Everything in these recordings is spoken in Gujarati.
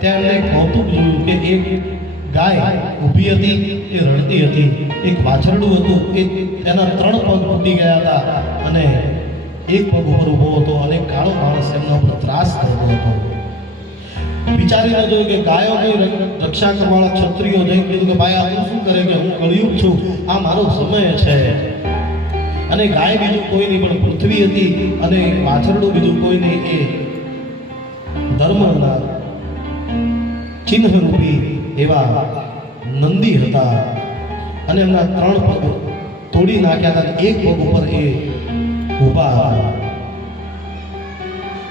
ત્યાં એમણે કૌતુક જોયું કે એક ગાય ઊભી હતી, એ રડતી હતી. એક વાછરડું હતું, એના 3 પગ તૂટી ગયા હતા અને એક પગ ઉપર ઊભો હતો અને કાળો માણસ એમના ઉપર ત્રાસ કરતો હતો. વિચારીને જોયું કે ગાયોની રક્ષા કરવાળા ક્ષત્રિયો જઈને કીધું કે ભાઈ આ શું કરે કે હું કળિયુગ છું, આ મારો સમય છે. અને ગાય બીજું કોઈ નહીં પણ પૃથ્વી હતી અને વાછરડું બીજું કોઈ નહીં, એ ધર્મના ચિહ્નરૂપી એવા નંદી હતા અને એમના 3 પગ તોડી નાખ્યા હતા, એક પગ ઉપર એ ઊભા હતા.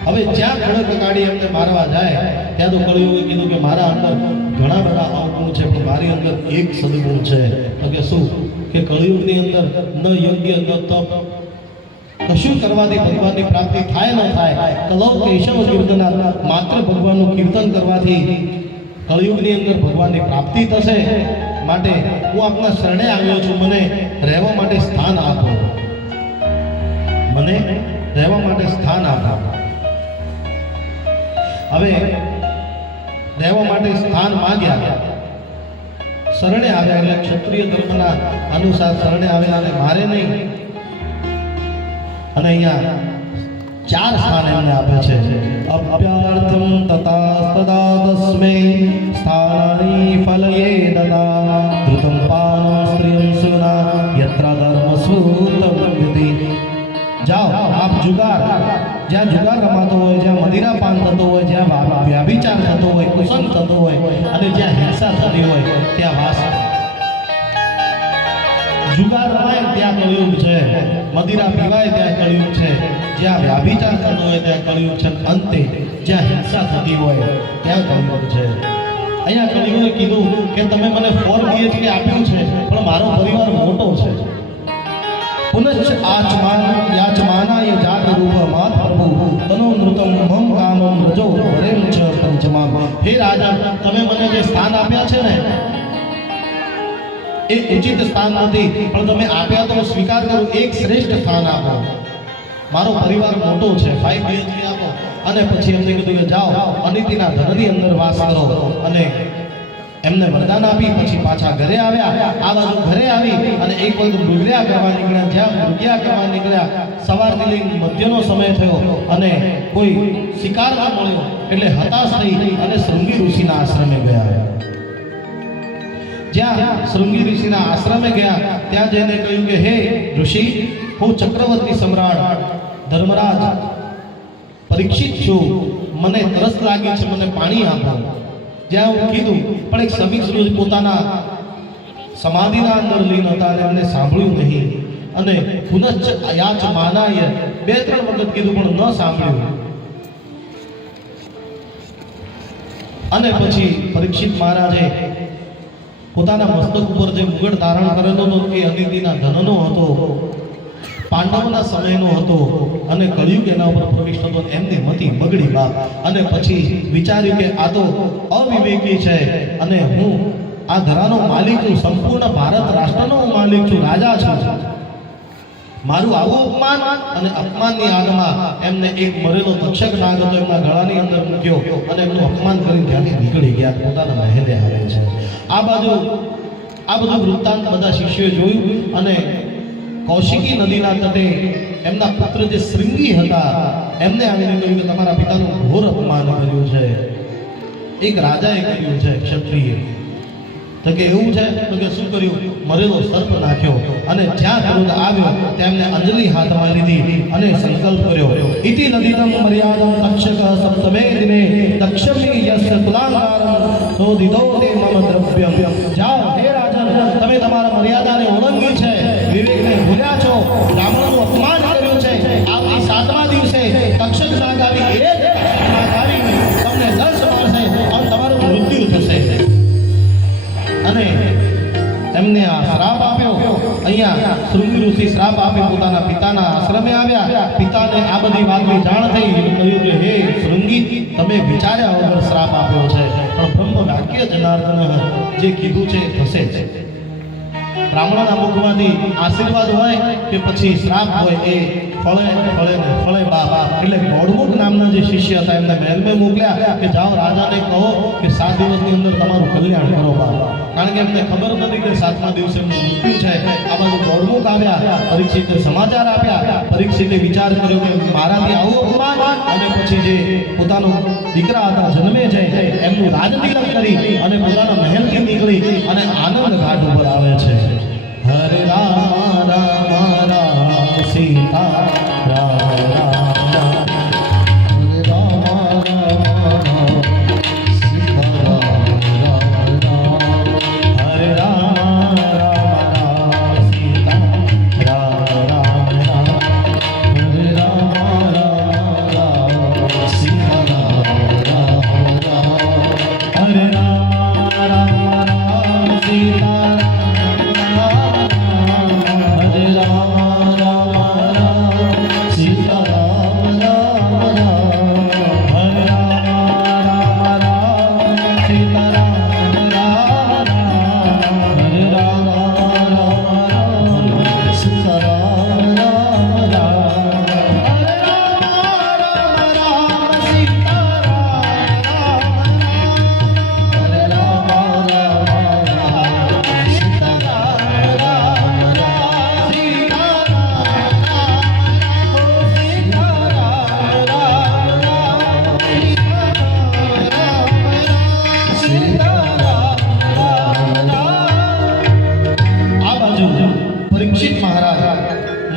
હવે જ્યાં ખડક કાઢી એમને મારવા જાય ત્યાં તો કળિયુગે કીધું કે મારા અંદર ઘણા બધા અવગુણ છે પણ મારી અંદર એક સદગુણ છે. તો કે શું? કે કળિયુગની અંદર ન યજ્ઞ ન તપ કશું કરવાથી ભગવાનની પ્રાપ્તિ થાય ન થાય. કલૌ કેશવ કીર્તના, માત્ર ભગવાનનું કીર્તન કરવાથી કળિયુગની અંદર ભગવાનની પ્રાપ્તિ થશે. માટે હું આપના શરણે આવ્યો છું, મને રહેવા માટે સ્થાન આપો, મને રહેવા માટે સ્થાન આપો. હવે રહેવા માટે સ્થાન માંગ્યા, શરણે આવ્યા એટલે ક્ષત્રિય ધર્મના અનુસાર શરણે આવ્યા અને મારે નહીં. અને અહીંયા 4 સ્થાન એમને આપે છે. અભ્યાર્થમ તથા સદા તસ્મે સ્થાનાની ફલયે દદા ધૃતમ પાનમ સ્ત્રિયમ સુના યત્ર ધર્મ સૂતમ વિધિ. જાઓ આપ જુગાર, જ્યાં જુગાર રમાતો હોય, જ્યાં મદિરા પાન થતો હોય, જ્યાં વ્યભિચાર થતો હોય, કુસંગ થતો હોય અને જ્યાં હિંસા થતી હોય ત્યાં વાસ. જુગાર રમાય ત્યાં કળિયુગ છે, મદિરા પીવાય ત્યાં કળિયુગ છે, જ્યાં વ્યભિચાર થતો હોય ત્યાં કળિયુગ છે, અંતે જ્યાં હિંસા થતી હોય ત્યાં કળિયુગ છે. અહીંયા કળિયુગે કીધું કે તમે મને 4 BHK આપ્યું છે પણ મારો પરિવાર મોટો છે. પુનશ્ચ આચમાન યાચમાના ય જાત રૂપ માત પ્રભુ તનો નૃતમ મમ કામમ રજો પ્રેમ ચ પંચમામ. હે રાજા, તમે મને જે સ્થાન આપ્યા છે ને એ ઉચિત સ્થાન નથી, પણ તમે આપ્યા તો સ્વીકાર કરો, એક શ્રેષ્ઠ સ્થાન આપો. મારો પરિવાર મોટો છે, 5 BHK આપો. અને પછી એમને કીધું કે જાઓ અનિતિના ધનની અંદર વાસ કરો. અને એમને વરદાન આપી પછી પાછા ઘરે આવ્યા. આ બાજુ ઘરે આવી અને એક વખત મૃગ્યા કરવા નીકળ્યા. જ્યાં મૃગ્યા કરવા નીકળ્યા સવારથી લઈને મધ્યનો સમય થયો અને કોઈ શિકાર ન મળ્યો એટલે હતાશ થઈ અને શૃંગી ઋષિના આશ્રમે ગયા. જ્યાં શૃંગી ઋષિના આશ્રમે ગયા ત્યાં જઈને કહ્યું કે હે ઋષિ, હું ચક્રવર્તી સમ્રાટ ધર્મરાજ પરીક્ષિત છું, મને તરસ લાગી છે, મને પાણી આપો. જ્યાં હું કીધું પણ એક સમીક્ષ પોતાના સમાધિના અંદર લીન હતા અને એમને સાંભળ્યું નહીં. અને પુનશ્ચ યાચ માનાય 2-3 વખત કીધું પણ ન સાંભળ્યું. અને પછી પરીક્ષિત મહારાજે પોતાના મસ્તક ઉપર જે મુગટ ધારણ કરેલો હતો એ અનિતિના ધનનો હતો, પાંડવના સમયનો હતો અને કળિયુગ એના ઉપર પ્રવિષ્ટ હતો. એમની મતિ બગડી બાપ. અને પછી વિચાર્યું કે આ તો અવિવેકી છે અને હું આ ધરાનો માલિક છું, સંપૂર્ણ ભારત રાષ્ટ્રનો હું માલિક છું, રાજા છું. મારું આવું અપમાન અને અપમાનની આગમાં એમને એક મરેલો તક્ષક નાગ હતો એમના ગળાની અંદર મૂક્યો અને એમનું અપમાન કરી ત્યાંથી નીકળી ગયા, પોતાના મહેલે આવે છે. આ બાજુ આ બધું વૃત્તાંત બધા શિષ્યોએ જોયું અને કૌશિકી નદીના તટે એમના પુત્ર જે શૃંગી હતા એમને આવીને કહ્યું કે તમારા પિતાનું ઘોર અપમાન કર્યું છે, એક રાજાએ કર્યું છે ક્ષત્રિય. તો કે એવું છે? તો કે શું કર્યું? મરેલો સર્પ નાખ્યો અને જ્યાં ક્રોધ આવ્યો તેમને અંજલિ હાથમાં લીધી અને સંકલ્પ કર્યો, ઇતિ નદીતમ મર્યાદમ તક્ષક સપ્તમે દિને દક્ષમી યસ્ય તુલાંગારમ શોધિતો તે મમ દ્રવ્યમ. જાઓ હે રાજન, તમે તમારા મર્યાદાને ઉલ્લંઘી છે, વિવેકને ભૂલ્યા છો, બ્રાહ્મણનું અપમાન કર્યું છે. આવતી 7મા દિવસે તક્ષક નાગ આવી, એ જ નાગ આવી તમને દર્શ મારશે અને તમારું મૃત્યુ થશે. અને એમને આ શ્રાપ આપ્યો. અહીંયા શૃંગી ઋષિ શ્રાપ આપી પોતાના પિતાના આશ્રમે આવ્યા. પિતાને આ બધી વાતની જાણ થઈ. કહ્યું કે હે શૃંગી, તમે વિચાર્યા વગર શ્રાપ આપ્યો છે, પણ બ્રહ્મ વાક્ય જનાર્દન જે કીધું છે થશે જ. બ્રાહ્મણના મુખમાંથી આશીર્વાદ હોય કે પછી શ્રાપ હોય એ ફળે ફળે ને ફળે બાપ. એટલે ગોળમુખ નામના જે શિષ્ય હતા એમને મહેલમાં મોકલ્યા કે જાઓ રાજાને કહો કે દિવસની અંદર તમારું કલ્યાણ કરો બા. કારણ કે એમને ખબર નથી કે 7મા દિવસે એમનું મૃત્યુ છે. આ બાજુ ગૌરમુખ આવ્યા, પરીક્ષિતે સમાચાર આપ્યા. પરીક્ષિતે વિચાર કર્યો કે મારાથી આવું અપમાન, અને પછી જે પોતાનો દીકરા હતા જન્મે છે એમનું રાજતિલક કરી અને પોતાના મહેલથી નીકળી અને આનંદ ઘાટ ઉપર આવે છે. હરે રામ રામ રામ સીતા રામ રામ રામ. હરે રામ રામ રામ સીતા રામ રામ. હરે રામ રામ રામ સીતા રામ રામ રામ. હરે રામ રામ રામ સીતા રામ રામ રામ. હરે રામ રામ રામ સીતા પરીક્ષિત મહારાજ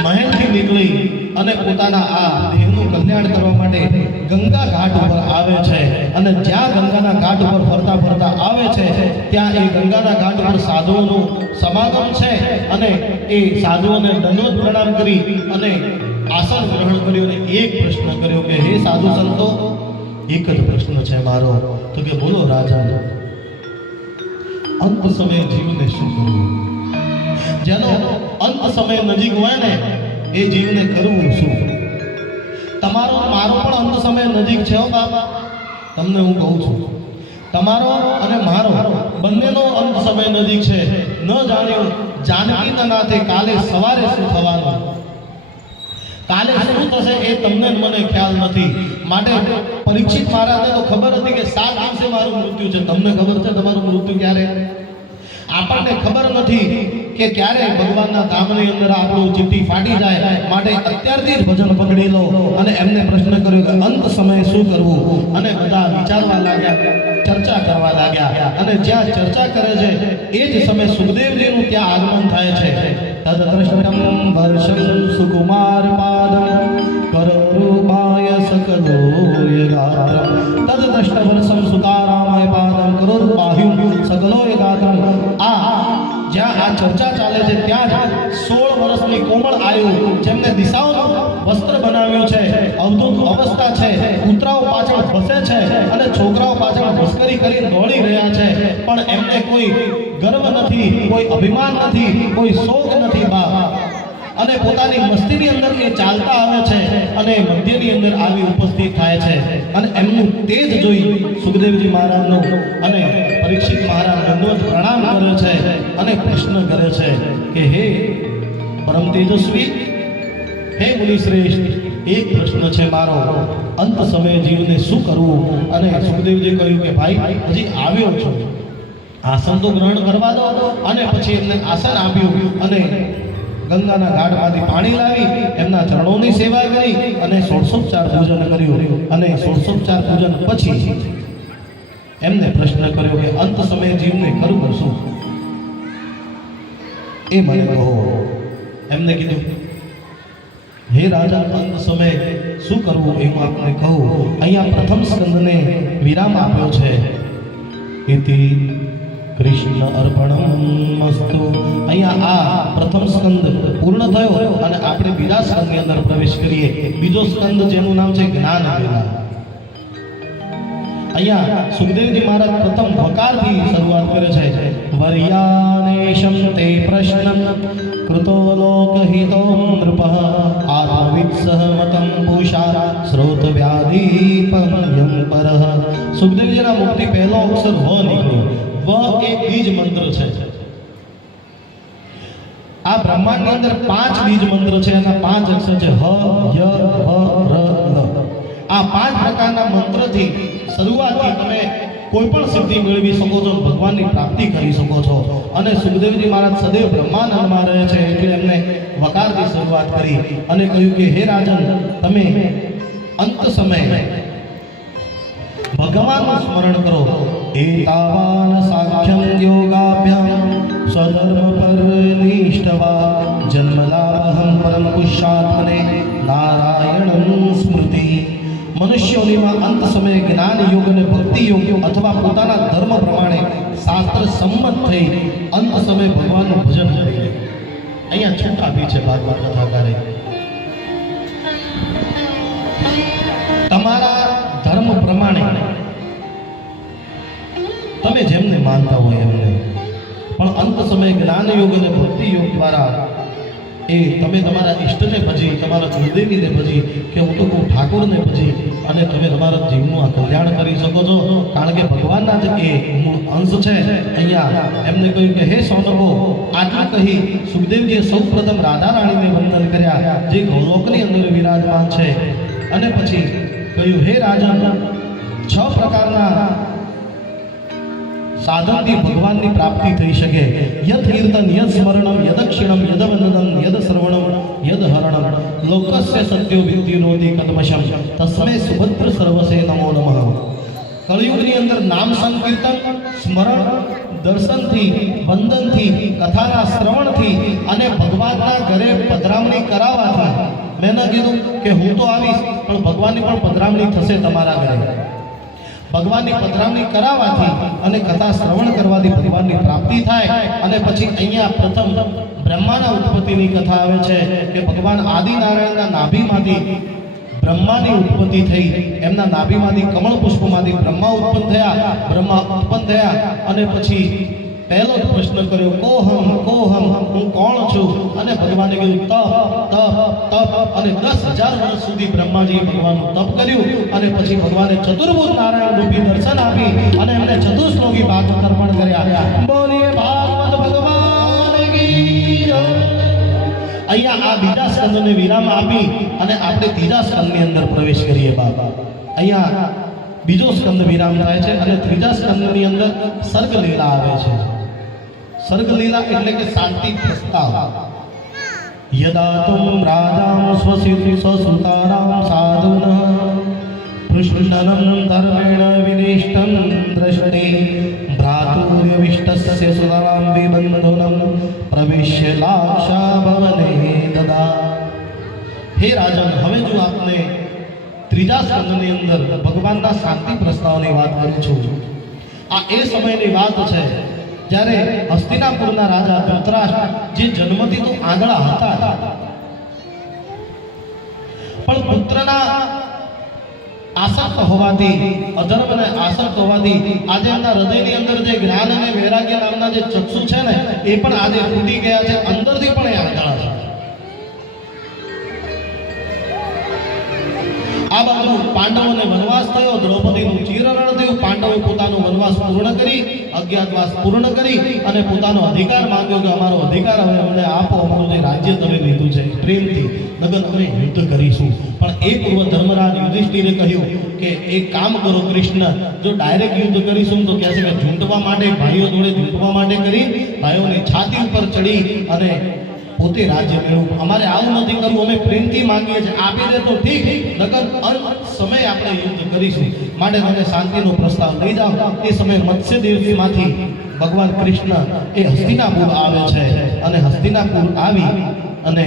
મહેલથી નીકળી અને પોતાના આ દેહનું કલ્યાણ કરવા માટે ગંગા ઘાટ ઉપર આવે છે. અને જ્યાં ગંગાના ઘાટ ઉપર ફરતા ફરતા આવે છે ત્યાં એ ગંગાના ઘાટ ઉપર સાધુઓનું સમાગમ છે. અને એ સાધુઓને દંડવત પ્રણામ કરી અને આસન ગ્રહણ કર્યું અને એક પ્રશ્ન કર્યો કે હે સાધુ સંતો, એક જ પ્રશ્ન છે મારો. તો કે બોલો રાજન, અંત સમયે જીવને શું કરવું? જેનો અંત સમય નજીક હોય ને એ જીવને કરવું શું? તમારો મારો પણ અંત સમય નજીક છે હો બાબા. તમને હું કહું છું, તમારો અને મારો બંનેનો અંત સમય નજીક છે. ન જાણ્યું જાનકી નાથે કાલે સવારે શું થવાનું, કાલે શું થશે એ તમને મને ખ્યાલ નથી. માટે પરીક્ષિત મહારાજને તો ખબર હતી કે 7 દિવસે મારું મૃત્યુ છે. તમને ખબર છે તમારું મૃત્યુ ક્યારે? આપણને ખબર નથી કે ક્યારે ભગવાનના ધામની અંદર આપણું ચિઠ્ઠી ફાટી જાય. માટે અત્યારથી જ ભજન પકડી લો. અને એમને પ્રશ્ન કર્યો કે અંત સમયે શું કરવું? અને બધા વિચારવા લાગ્યા, ચર્ચા કરવા લાગ્યા. અને જ્યાં ચર્ચા કરે છે એ જ સમયે સુખદેવજીનું ત્યાં આગમન થાય છે. તદ્રષ્ટમ વર્ષમ સુકુમાર પાદમ કરોરુબાય સકલોય ગાત્રમ. તદ્રષ્ટ વર્ષમ સુકારામય પાદમ કરોરુબાહ્યુમ સકલોય ગાત્રમ. જ્યાં આ ચર્ચા ચાલે છે ત્યાં જ 16 વર્ષની કોમળ આયુ જેમને દિશાઓનું વસ્ત્ર બનાવ્યું છે, અવધૂત અવસ્થા છે, કૂતરાઓ પાછળ ફસે છે અને છોકરાઓ પાછળ મસ્કરી કરી દોડી રહ્યા છે, પણ એમને કોઈ ગર્વ નથી, કોઈ અભિમાન નથી, કોઈ શોક નથી બા. અને પોતાની મસ્તીની અંદર એ ચાલતા આવે છે અને મધ્યની અંદર આવી ઉપસ્થિત થાય છે. અને એમનું તેજ જોઈ સુખદેવજી મહારાજનું અને પરીક્ષિત મહારાજ દંડવત પ્રણામ કરે છે અને પ્રશ્ન કરે છે કે હે પરમ તેજસ્વી, હે મુનિ શ્રેષ્ઠ, એક પ્રશ્ન છે મારો, અંત સમયે જીવને શું કરવું? અને સુખદેવજી કહ્યું કે ભાઈ હજી આવ્યો છો, આસન તો ગ્રહણ કરવા દો. અને પછી એમને આસન આપ્યું અને ગંગાના ઘાટમાંથી પાણી લાવી એમના ચરણોની સેવા કરી અને 16 પૂજન કર્યું. અને 16 પૂજન પછી એમને પ્રશ્ન કર્યો કે અંત સમયે જીવને કરવું શું? એ મને કહો. એમને કીધું હે રાજા, અંત સમયે શું કરવું એ હું આપને કહું. અહીંયા પ્રથમ સ્કંદને વિરામ આપ્યો છે. ઇતિ કૃષ્ણ અર્પણમસ્તુ. અહીંયા આ પ્રથમ સ્કંદ પૂર્ણ થયો અને આપણે બીજા સ્કંદની અંદર પ્રવેશ કરીએ. બીજો સ્કંદ જેનું નામ છે જ્ઞાન વેલા. અહીંયા સુખદેવજી મહારાજ પ્રથમ વકારથી શરૂઆત કરે છે. વર્યાનેશમ તે પ્રશ્નમ કૃતો લોકહિતો નૃપઃ આત્મવિદ સહમતમ પૂષા શ્રોત વ્યાધિપયમ પરઃ. સુખદેવજીના મુખથી પહેલો અક્ષર વ નીકળ્યો. વ એ બીજ મંત્ર છે. આ બ્રહ્માંડની અંદર 5 બીજ મંત્ર છે. એના 5 અક્ષર છે હ, ય, વ, ર, લ. આ 5 પ્રકારના મંત્રથી શરૂઆતથી તમે કોઈ પણ સિદ્ધિ મેળવી શકો છો, ભગવાનની પ્રાપ્તિ કરી શકો છો. અને સુખદેવજી મહારાજ સદૈવ બ્રહ્માનંદમાં રહે છે એટલે એમને વકારથી શરૂઆત કરી અને કહ્યું કે હે રાજન, તમે અંત સમયે ભગવાનનું સ્મરણ કરો. એતાવાન સાખ્યમ યોગાભ્યામ સ્વધર્મ પરનિષ્ઠવા જન્મલાભહં પરમ પુરુષાત્મને નારાયણં સ્મૃતિ. મનુષ્યોનીમાં અંત સમયે જ્ઞાન યોગ અને ભક્તિ યોગ અથવા પોતાના ધર્મ પ્રમાણે શાસ્ત્ર સંમત થઈ અંત સમયે ભગવાનનું ભજન કરી લે. અહીંયા છૂટ આપી છે ભાગવત કથાકારે. તમારા ધર્મ પ્રમાણે તમે જેમને માનતા હોય એમને, પણ અંત સમયે જ્ઞાન યોગ અને ભક્તિ યોગ દ્વારા એ તમે તમારા ઈષ્ટને ભજી, તમારા કુળદેવીને ભજી, કે હું તો કહું ઠાકોરને ભજી અને તમે તમારા જીવનું આ કલ્યાણ કરી શકો છો. કારણ કે ભગવાનના જ એ મૂળ અંશ છે. અહીંયા એમને કહ્યું કે હે સૌનકો, આટલું કહી સુખદેવજીએ સૌ પ્રથમ રાધા રાણીને વંદન કર્યા જે ગૌલોકની અંદર વિરાજમાન છે. અને પછી કહ્યું હે રાજન, 6 પ્રકારના સાધનથી ભગવાનની પ્રાપ્તિ થઈ શકે. યદ કીર્તન, યદ સ્મરણમ, યદ ક્ષીણમ, યદ વંદનમ, યદ શ્રવણમ, યદ હરણમ, લોકસ્ય સત્યો વિદ્યુનોતિ કલ્મષમ તસ્મે સુભદ્ર સર્વસે નમો નમઃ. કળિયુગની અંદર નામ સંકીર્તન, સ્મરણ, દર્શનથી, વંદનથી, કથાના શ્રવણથી અને ભગવાનના ઘરે પધરામણી કરાવવાથી, મેં ન કીધું કે હું તો આવીશ, પણ ભગવાનની પણ પધરામણી થશે તમારા ઘરે. ભગવાનની પધરામણી કરાવવાથી અને કથા શ્રવણ કરવાથી ભગવાનની પ્રાપ્તિ થાય. અને પછી અહીંયા પ્રથમ બ્રહ્માના ઉત્પત્તિની કથા આવે છે કે ભગવાન આદિનારાયણના નાભીમાંથી બ્રહ્માની ઉત્પત્તિ થઈ. એમના નાભીમાંથી કમળ પુષ્પમાંથી બ્રહ્મા ઉત્પન્ન થયા. અને પછી પહેલો જ પ્રશ્ન કર્યો, કોહમ કોહમ, હું કોણ છું? અને ભગવાને કીધું તપ તપ તપ. અને 10,000 વર્ષ સુધી બ્રહ્માજીએ ભગવાનનું તપ કર્યું. અને પછી ભગવાને ચતુર્ભુજ નારાયણ રૂપી દર્શન આપી અને એમને ચતુશ્લોકી ભાગવત અર્પણ કર્યા. બોલીએ ભાગવત ભગવાન કી જય. અહીંયા આ બીજા સ્કંદને વિરામ આપી અને આપણે ત્રીજા સ્કંદની અંદર પ્રવેશ કરીએ. બાબા અહીંયા બીજો સ્કંદ વિરામ થાય છે અને ત્રીજા સ્કંદની અંદર સર્ગલીલા આવે છે. સર્ગલીલા એટલે કે શાંતિ પ્રસ્તાવ. યદા તુમ રાજામ સ્વસુતાનામ સાધુન પૃષ્ણનમ ધર્મેણ વિનિષ્ટં દ્રષ્ટે ભ્રાતુર્યવિષ્ટસ્ય સુતરામ વિબંધુનમ પ્રવિશ્ય લાક્ષા ભવને દદા. હે રાજન, હવે જો આપને ત્રીજા સ્કંદની અંદર ભગવાનના શાંતિ પ્રસ્તાવની વાત કરું છું. આ એ સમયની વાત છે જ્યારે હસ્તિનાપુરના રાજા ધૃતરાષ્ટ્ર, જે જન્મથી તો આંધળા હતા, પણ પુત્રના આસક્ત હોવાથી, અધર્મને આસક્ત હોવાથી આજે એમના હૃદયની અંદર જે જ્ઞાન અને વૈરાગ્ય નામના જે ચક્ષુ છે ને, એ પણ આજે તૂટી ગયા છે. અંદરથી પણ એ આંધળા છે. આ બાજુ પાંડવોને વનવાસ થયો, દ્રૌપદીનું ચીરહરણ થયું. પાંડવોએ પોતાનો વનવાસ પૂર્ણ કરી, અજ્ઞાતવાસ પૂર્ણ કરી અને પોતાનો અધિકાર માંગ્યો કે અમારો અધિકાર હવે અમને આપો, અમારું જે રાજ્ય તમે લીધું છે પ્રેમથી, નગર અમે યુદ્ધ કરીશું. પણ એ પૂર્વ ધર્મરાજ યુધિષ્ઠિરે કહ્યું કે એક કામ કરો કૃષ્ણ, જો ડાયરેક્ટ યુદ્ધ કરીશું તો કહે છે કે ઝૂંટવા માટે, ભાઈઓ જોડે ઝૂંટવા માટે કરી ભાઈઓની છાતી ઉપર ચડી અને પોતે રાજ્ય મેળવું. અમારે આવું નથી કરવું, અમે પ્રેમથી માંગીએ છીએ, આપી દે તો ઠીક, નકર અંત સમય આપણે યુદ્ધ કરીશું. માટે મને શાંતિનો પ્રસ્તાવ લઈ જાઓ. એ સમયે મત્સ્ય દેવમાંથી ભગવાન કૃષ્ણ એ હસ્તિનાપુર આવે છે અને હસ્તિનાપુર આવી અને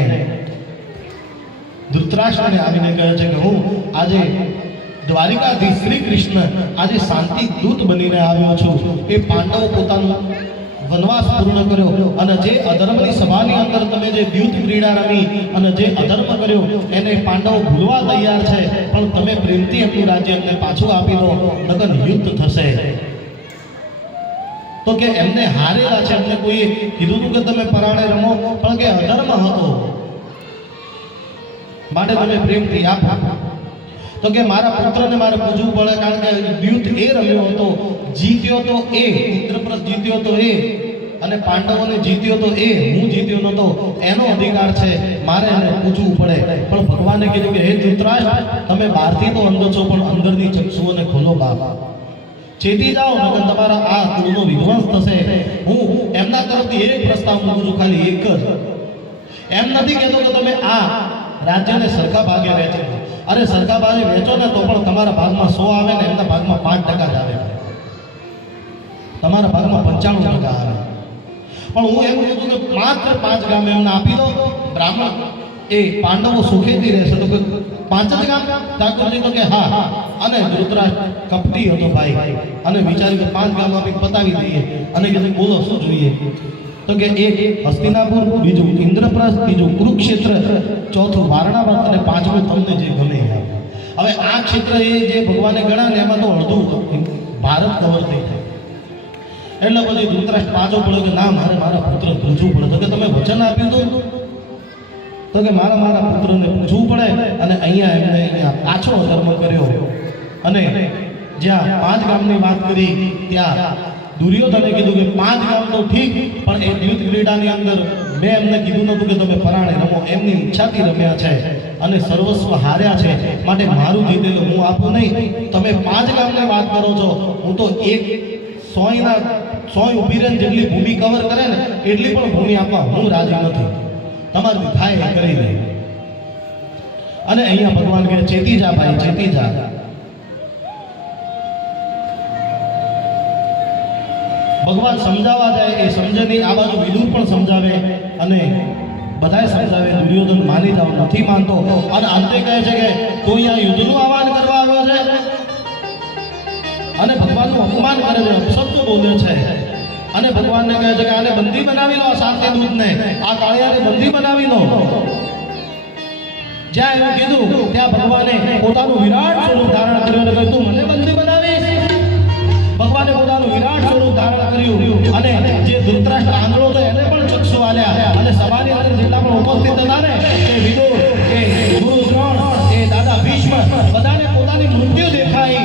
ધૃતરાષ્ટ્રને આવીને કહે છે કે હું આજે દ્વારિકાધીશ શ્રી કૃષ્ણ આજે શાંતિ દૂત બનીને આવ્યો છું. એ પાંડવો પોતાનું વનવાસ પૂર્ણ કર્યો અને જે અધર્મની સભાની અંદર તમે જે દ્યુત ક્રીડા રમી અને જે અધર્મ કર્યો એને પાંડવો ભૂલવા તૈયાર છે, પણ તમે પ્રેમથી એમનું રાજ્ય એમને પાછું આપી દો, નકર યુદ્ધ થશે. તો કે એમને હારેલા છે, એમને કોઈએ કીધું હતું કે તમે પરાણે રમો, પણ કે અધર્મ હતો માટે તમે પ્રેમથી આપો. તો કે મારા પુત્રને મારે પૂછવું પડે, કારણ કે દ્યુત એ રમ્યો હતો, જીત્યો તો એ, ઇન્દ્રપ્રસ્થ જીત્યો તો એ અને પાંડવોને જીત્યો તો એ, હું જીત્યો નતો, એનો અધિકાર છે, મારે એને પૂછવું પડે. પણ ભગવાને કીધું કે હે ધૃતરાષ્ટ્ર, તમે બહારથી તો અંધ છો પણ અંદરની ચક્ષુઓને ખોલો બાપ. ચેતી જાઓ નકર તમારા આ કુળનો વિધ્વંસ થશે. હું એમના તરફથી એક પ્રસ્તાવ મૂકું છું, ખાલી એક જ. એમ નથી કહેતો કે તમે આ રાજ્યને સરખા ભાગે વહેંચો. અરે સરખા ભાગે વહેંચો ને તો પણ તમારા ભાગમાં 100 આવે ને એમના ભાગમાં 5% જ આવે, તમારા ભાગમાં 95% આવે. પણ હું એમ કહું છું કે માત્ર 5 ગામ એમને આપી દો. બ્રાહ્મણ એ પાંડવો સુખેથી રહેશે. તો 5 જ ગામ? ઠાકોરજી તો કે હા. અને ધૃતરાષ્ટ્ર કપટી હતો ભાઈ, અને વિચાર્યું કે 5 ગામ આપી પતાવી દઈએ. અને કીધું બોલો શું જોઈએ? તો કે એક હસ્તિનાપુર, બીજું ઇન્દ્રપ્રસ્થ, બીજું કુરુક્ષેત્ર, ચોથું વારણાવત અને 5મું તમને જે ગમે. હવે આ ક્ષેત્ર એ જે ભગવાને ગણા ને એમાં તો અડધું ભારત કવર થઈ જાય. એટલે પછી ધૃતરાષ્ટ્ર પાછો પડ્યો કે ના, મારા પુત્ર પૂછવું પડે. તો કે તમે વચન આપ્યું હતું? તો કે મારા પુત્રને પૂછવું પડે. અને અહીંયા એમને પાછો ધર્મ કર્યો. અને જ્યાં 5 ગામની વાત કરી ત્યાં દુર્યોધને કીધું કે 5 ગામ તો ઠીક, પણ એ યુદ્ધ ક્રીડાની અંદર મેં એમને કીધું નતું કે તમે પરાણે રમો. એમની ઈચ્છાથી રમ્યા છે અને સર્વસ્વ હાર્યા છે, માટે મારું જીતેલું હું આપું નહીં. તમે 5 ગામની વાત કરો છો, હું તો એક 100 ઊભી રહે જેટલી ભૂમિ કવર કરે ને એટલી પણ ભૂમિ આપવા હું રાજી નથી. તમારું થાય કરી દે. અને અહીંયા ભગવાન કહે ચેતી જા ભાઈ, ચેતી જા. ભગવાન સમજાવવા જાય એ સમજે નહીં. આ બાજુ વિદુર પણ સમજાવે અને બધાય સમજાવે. દુર્યોધન માની જાવ, નથી માનતો. અને અંતે કહે છે કે તું અહીંયા યુદ્ધનું આહવાન કરવા આવ્યો છે અને ભગવાનનું અપમાન કરે છે, અપશબ્દ બોલે છે. અને ભગવાનને કહે છે કે આને બંદી બનાવી લો, આ શાંતિ દૂતને, આ કાળિયાને બંદી બનાવી લો. જ્યાં એવું કીધું ત્યાં ભગવાને પોતાનું વિરાટ સ્વરૂપ ધારણ કર્યું અને કહ્યું તું મને બંદી બનાવીશ. ભગવાને પોતાનું વિરાટ સ્વરૂપ ધારણ કર્યું અને જે ધૃતરાષ્ટ્ર આંધળો હતો એને પણ ચક્ષુ આલ્યા. અને સભાની અંદર જેટલા પણ ઉપસ્થિત હતા ને, એ વિદુર, એ ગુરુ દ્રોણ, એ દાદા ભીષ્મ, બધાને પોતાની મૃત્યુ દેખાઈ.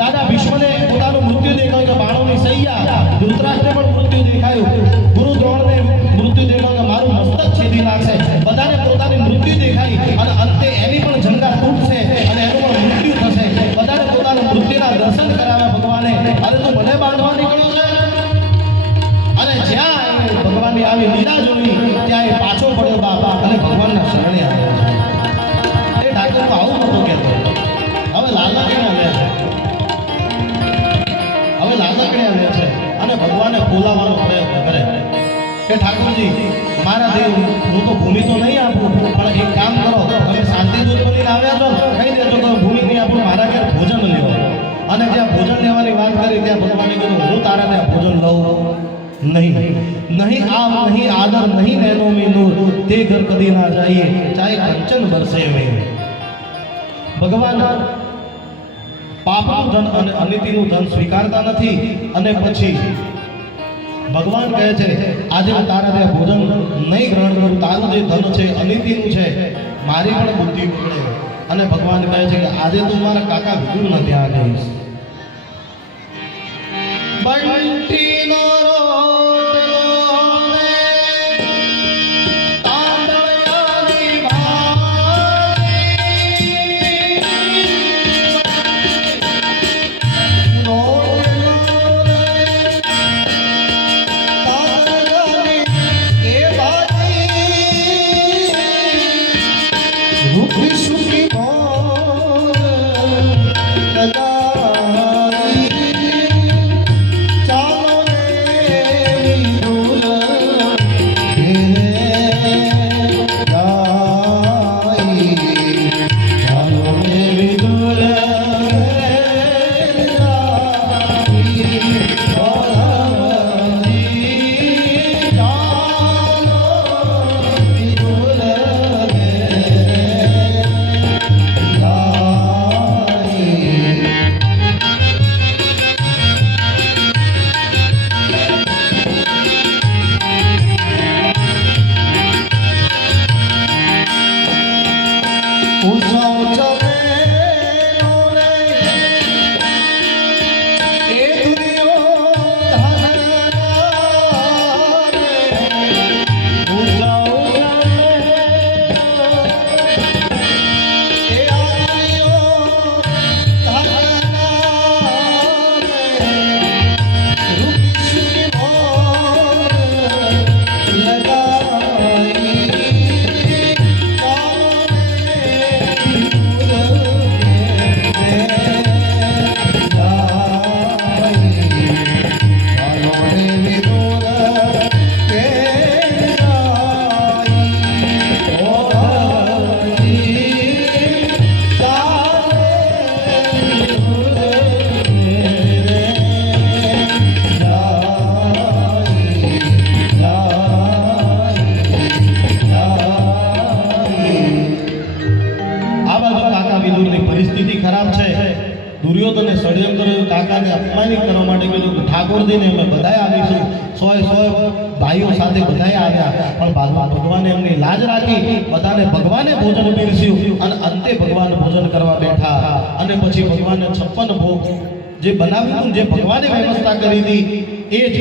દાદા ભીષ્મને પોતાનું મૃત્યુ દેખાયું કે બાણોની સૈયા. ધૃતરાષ્ટ્રને પણ મૃત્યુ દેખાયું. ગુરુ દ્રોણને મૃત્યુ દેખાયું કે મારું મસ્તક છેદી નાખશે. બધાને પોતાની મૃત્યુ દેખાઈ અને અંતે એની પણ જંગા તૂટશે અને એનું પણ મૃત્યુ થશે. બધાને પોતાના મૃત્યુના દર્શન કરાવ્યા ભગવાને. અરે તું મને બાંધવા નીકળ્યો છે? અને જ્યાં ભગવાનની આવી લીલા જોઈ ત્યાં એ પાછો પડ્યો બાપા અને ભગવાનના શરણે આવ્યો છે. એ ઠાકોર આવું નહોતો કહેતો. હવે લાલકડીને લે છે, હવે લાલકડીને લે છે અને ભગવાને બોલાવવાનો પ્રયત્ન કરે કે ઠાકોરજી મારા દેવ, હું તો ભૂમિ તો નહીં આપું, પણ એક કામ કરો, તમે શાંતિ દૂત બનીને આવ્યા છો, કહી દેજો તમે ભૂમિ નહીં આપું, મારા ઘેર ભોજન લેવો. અને જ્યાં ભોજન લેવાની વાત કરી ત્યાં ભગવાને કીધું હું તારા ત્યાં ભોજન લઉં નહીં. નહીં આવ, નહીં આદર, નહીં નૈનો મે નૂર, તે ઘર કદી ના જાઈએ, ચાહે કંચન બરસે મેં. ભગવાન પાપનું ધન અને અનિતિનું ધન સ્વીકારતા નથી. અને પછી ભગવાન કહે છે આજે હું તારા ત્યાં ભોજન નહીં ગ્રહણ કરું. તારું જે ધન છે અનિતિનું છે, મારી પણ બુદ્ધિ બગડે. અને ભગવાન કહે છે કે આજે તું મારા કાકા વિદુરના ત્યાં જઈશ. બંટીનો ચાલો રે માટે કીધું ઠાકોરજીને અમે બધાય આવીશું, 100 ભાઈઓ સાથે બધાય આવ્યા, પણ ભગવાને એમની લાજ રાખી, બધાને ભગવાને ભોજન પીરસ્યું અને અંતે ભગવાન ભોજન કરવા બેઠા અને પછી ભગવાને 56 ભોગ જે બનાવ્યું હતું, જે ભગવાને વ્યવસ્થા કરી હતી, એ જ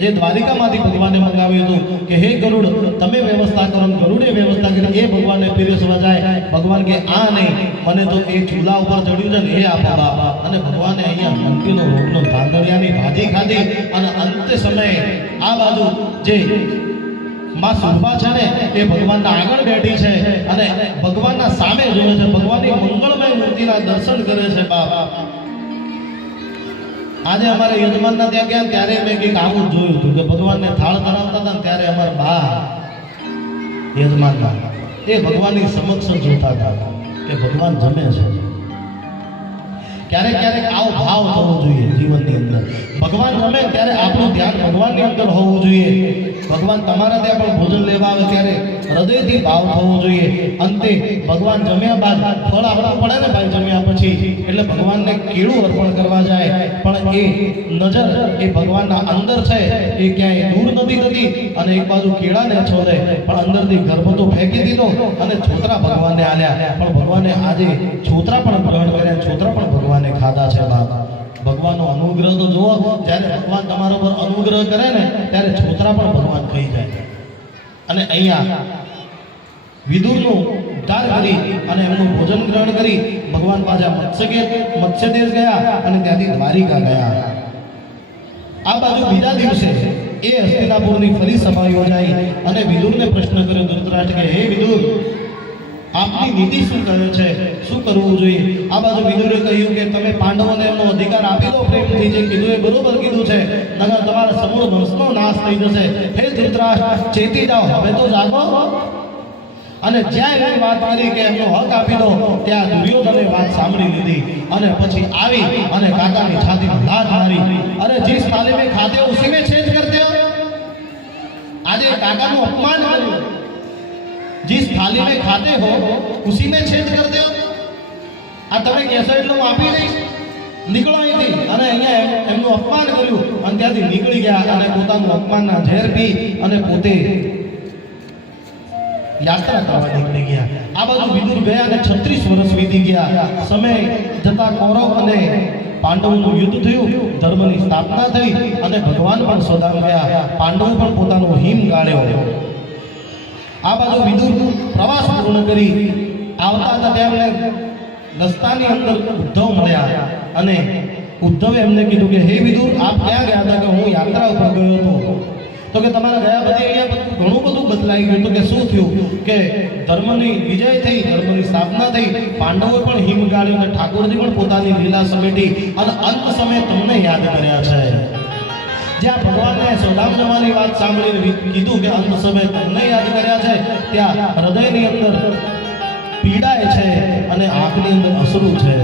જે દ્વારિકામાંથી ભગવાને મંગાવ્યું હતું કે હે ગરુડ તમે વ્યવસ્થા કરો, ગરુડે વ્યવસ્થા કરી, એ ભગવાનને પીરસવા જાય. ભગવાન કે આ નહીં, મને તો એ ચૂલા ઉપર ચડ્યું છે ને એ આપો બાપા. અને ભગવાને અહીંયા મંકીનો રોટલો ધાંધળિયાની ભાજી ખાધી અને અંતે સમયે આ બાજુ જે માં સુરભા છે ને એ ભગવાનના આગળ બેઠી છે અને ભગવાનના સામે જોવે છે, ભગવાનની મંગળમય મૂર્તિના દર્શન કરે છે. બાપા આજે અમારે યજમાનના ત્યાં ગયા ત્યારે મેં કંઈક આવું જોયું હતું કે ભગવાનને થાળ ધરાવતા હતા ને ત્યારે અમારા બા યજમાનના એ ભગવાનની સમક્ષ જોતા હતા કે ભગવાન જમે છે. ક્યારેક ક્યારેક આવો ભાવ થવો જોઈએ જીવનની અંદર. ભગવાન જમે ત્યારે આપણું ધ્યાન ભગવાનની અંદર હોવું જોઈએ. ભગવાન તમારા ત્યાં પણ ભોજન લેવા આવે ત્યારે હૃદયથી ભાવ થવો જોઈએ. અંતે ભગવાન જમ્યા બાદ ફળ આપવું પડે ને ભાઈ, જમ્યા પછી એટલે ભગવાનને કેળું અર્પણ કરવા જાય, પણ એ નજર એ ભગવાનના અંદર છે, એ ક્યાંય દૂર નથી થતી અને એક બાજુ કેળાને છોડે પણ અંદરથી ગર્ભ તો ફેંકી દીધો અને છોતરા ભગવાનને આલ્યા, પણ ભગવાને આજે છોતરા પણ ગ્રહણ કર્યા, છોતરા પણ ભગવાને ખાધા છે. બાપા ભગવાનનો અનુગ્રહ તો જુઓ, જ્યારે ભગવાન તમારા પર અનુગ્રહ કરે ને ત્યારે છોતરા પણ ભગવાન ખાઈ જાય. અને અહીંયા વિદુરનું ઉદ્ધાર કરી અને એમનું ભોજન ગ્રહણ કરી ભગવાન પાછા મત્સ્યદેશ ગયા અને ત્યાંથી દ્વારિકા ગયા. આ બાજુ બીજા દિવસે એ હસ્તિનાપુરની ફરી સભા યોજાઈ અને વિદુરને પ્રશ્ન કર્યો ધૃતરાષ્ટ્ર કે હે વિદુર, આપની નીતિ શું કહે છે, શું કરવું જોઈએ? આ બાજુ વિદુરે કહ્યું કે તમે પાંડવોને એમનો અધિકાર આપી દો પ્રેમથી, જે કીધું એ બરોબર કીધું છે, નકર તમારા સમૂળ વંશનો નાશ થઈ જશે. હે ધૃતરાષ્ટ્ર, ચેતી જાઓ, હવે તો જાગો. અને જ્યાં એની વાત કરી કે એમનો હક આપી દો, ત્યાં દુર્યોધને વાત સાંભળી લીધી અને પછી આવી અને કાકાની છાતીમાં લાત મારી. અરે જીસ થાલી મેં ખાતે ઉસી મેં છેદ કર દે. આજે કાકાનું અપમાન કર્યું. जिस थाली में खाते हो उसी में छेद कर दो. આ તમે કહેશો એટલે હું આપી દઈશ, નીકળો અહીંથી. અને અહીંયા એમનું અપમાન કર્યું અને ત્યાંથી નીકળી ગયા અને પોતાનું અપમાનના ઝેર પી અને પોતે યાત્રા કરવા નીકળી ગયા. આ બાજુ વિદુર ગયા અને 36 વર્ષ વીતી ગયા. સમય જતા કૌરવ અને પાંડવોનું યુદ્ધ થયું, ધર્મની સ્થાપના થઈ અને ભગવાન પણ સદામ ગયા. પાંડવો પણ પોતાનો હિમ ગાળ્યો. આ બાજુ વિદુર પ્રવાસ પૂર્ણ કરી આવતા હતા ત્યારે રસ્તાની અંદર ઉદ્ધવ મળ્યા અને ઉદ્ધવે એમને કીધું કે હે વિદુર, આપ ક્યાં ગયા હતા? કે હું યાત્રા ઉપર ગયો હતો. તો કે તમારા ગયા પછી અહીંયા ઘણું બધું બદલાઈ ગયું. તો કે શું થયું? કે ધર્મની વિજય થઈ, ધર્મની સ્થાપના થઈ, પાંડવોએ પણ હિમ ગાળ્યો અને ઠાકોરજી પણ પોતાની લીલા સમેટી અને અંત સમયે તમને યાદ કર્યા છે. જ્યાં ભગવાનને સદામ જવાની વાત સાંભળીને કીધું કે અંત સમયે તમને યાદ કર્યા છે, ત્યાં હૃદયની અંદર પીડાય છે અને આંખની અંદર અસરું છે.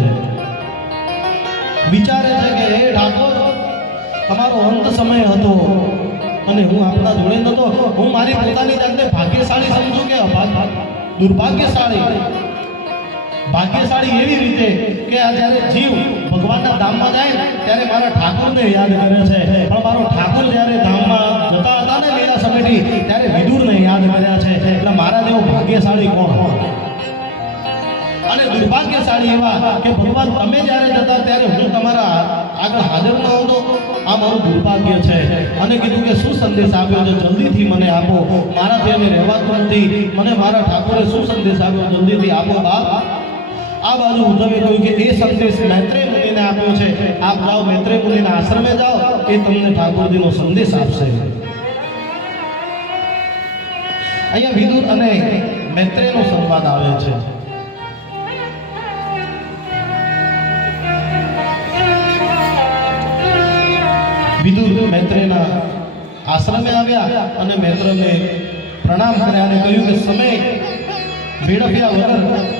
વિચારે છે કે હે ઠાકોર, તમારો અંત સમય હતો અને હું આપના જોડે નતો. હું મારી પોતાની જાતને ભાગ્યશાળી સમજુ કે દુર્ભાગ્યશાળી? ભાગ્યશાળી એવી રીતે કે આ જ્યારે જીવ ભગવાનના ધામમાં જાય ત્યારે મારા ઠાકોરને યાદ કરે છે, પણ મારો ઠાકોર જ્યારે ધામમાં જતા હતા ને લીલા સમેટી ત્યારે વિદુરને યાદ કર્યા છે. એટલે મારા જેવો ભાગ્યશાળી કોણ? અને દુર્ભાગ્યશાળી એવા કે ભગવાન તમે જ્યારે જતા ત્યારે હું તમારા આગળ હાજર ન હોતો. આ મારું દુર્ભાગ્ય છે. અને કીધું કે શું સંદેશ આપ્યો છે, જલ્દીથી મને આપો, મારાથી અમે રહેવાતું નથી. મને મારા ઠાકોરે શું સંદેશ આપ્યો, જલ્દીથી આપો બાપ. આ બાજુ ઉદ્ધવે કહ્યું કે એ સંદેશ મૈત્રેય મુનિને આપ્યો છે, આપ જાઓ મૈત્રેય મુનિના આશ્રમે જાઓ, એ તમને ઠાકોરજીનો સંદેશ આપશે. અહીંયા વિદુર અને મૈત્રેયનો સંવાદ આવે છે. વિદુર મૈત્રેયના આશ્રમે આવ્યા અને મૈત્રેયને પ્રણામ કર્યા અને કહ્યું કે સમય મેળવ્યા વગર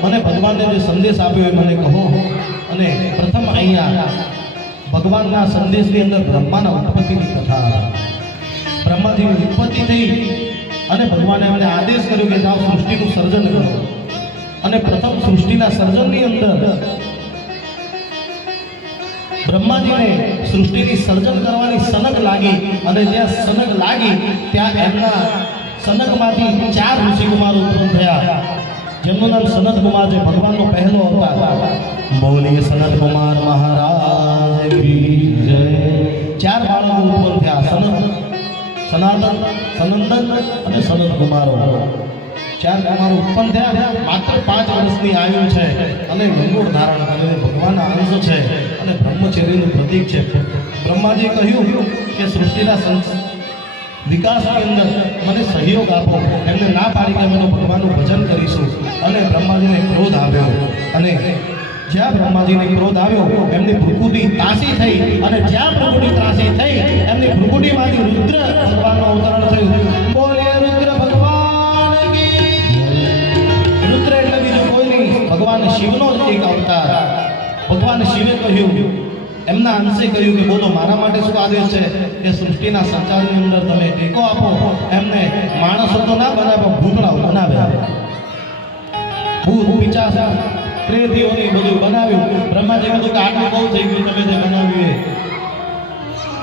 મને ભગવાનને જે સંદેશ આપ્યો એ મને કહો. અને પ્રથમ અહીંયા ભગવાનના સંદેશની અંદર બ્રહ્માના ઉત્પત્તિની કથા. બ્રહ્માજીની ઉત્પત્તિ થઈ અને ભગવાને એમને આદેશ કર્યો કે જાઓ સૃષ્ટિનું સર્જન કરો. અને પ્રથમ સૃષ્ટિના સર્જનની અંદર બ્રહ્માજીને સૃષ્ટિની સર્જન કરવાની સનક લાગી અને જ્યાં સનક લાગી ત્યાં એમના સનકમાંથી 4 ઋષિકુમારો ઉત્પન્ન થયા, જેમનું નામ સનત કુમાર છે, ભગવાનનો પહેલો અવતાર. બોલીએ સનત કુમાર મહારાજ કી જય. 4 બાળકો ઉત્પન્ન થયા, સનાતન, સનંદન અને સનત કુમારો. 4 કુમારો ઉત્પન્ન થયા. માત્ર 5 વર્ષની આયુ છે અને લંગોટ ધારણ કરીને ભગવાનના અંશ છે અને બ્રહ્મચર્યનું પ્રતીક છે. બ્રહ્માજીએ કહ્યું કે સૃષ્ટિના વિકાસની અંદર મને સહયોગ આપો. એમને ના પાડી કે અમે ભગવાનનું ભજન કરીશું. અને બ્રહ્માજીને ક્રોધ આવ્યો અને જ્યાં બ્રહ્માજીને ક્રોધ આવ્યો એમની ભ્રુકુટી ત્રાસી થઈ અને જ્યાં ભ્રુકુટી ત્રાસી થઈ એમની ભ્રુકુટીમાંથી રુદ્ર ભગવાનનું અવતરણ થયું. બોલે રુદ્ર ભગવાન કી. રુદ્ર એટલે બીજું કોઈ નહીં, ભગવાન શિવનો જ એક અવતાર. ભગવાન શિવે કહ્યું, એમના અંશે કહ્યું કે બોલો મારા માટે શું આદેશ છે કે સૃષ્ટિના સંચારની અંદર તમે ટેકો આપો. એમને માણસો તો ના બનાવ્યા, ભૂતળાઓ બનાવ્યા. ભૂત પિચાસ પ્રેતીઓની બધું બનાવ્યું. બ્રહ્માજી કીધું કે આટલું બહુ થઈ ગયું, તમે જે બનાવ્યું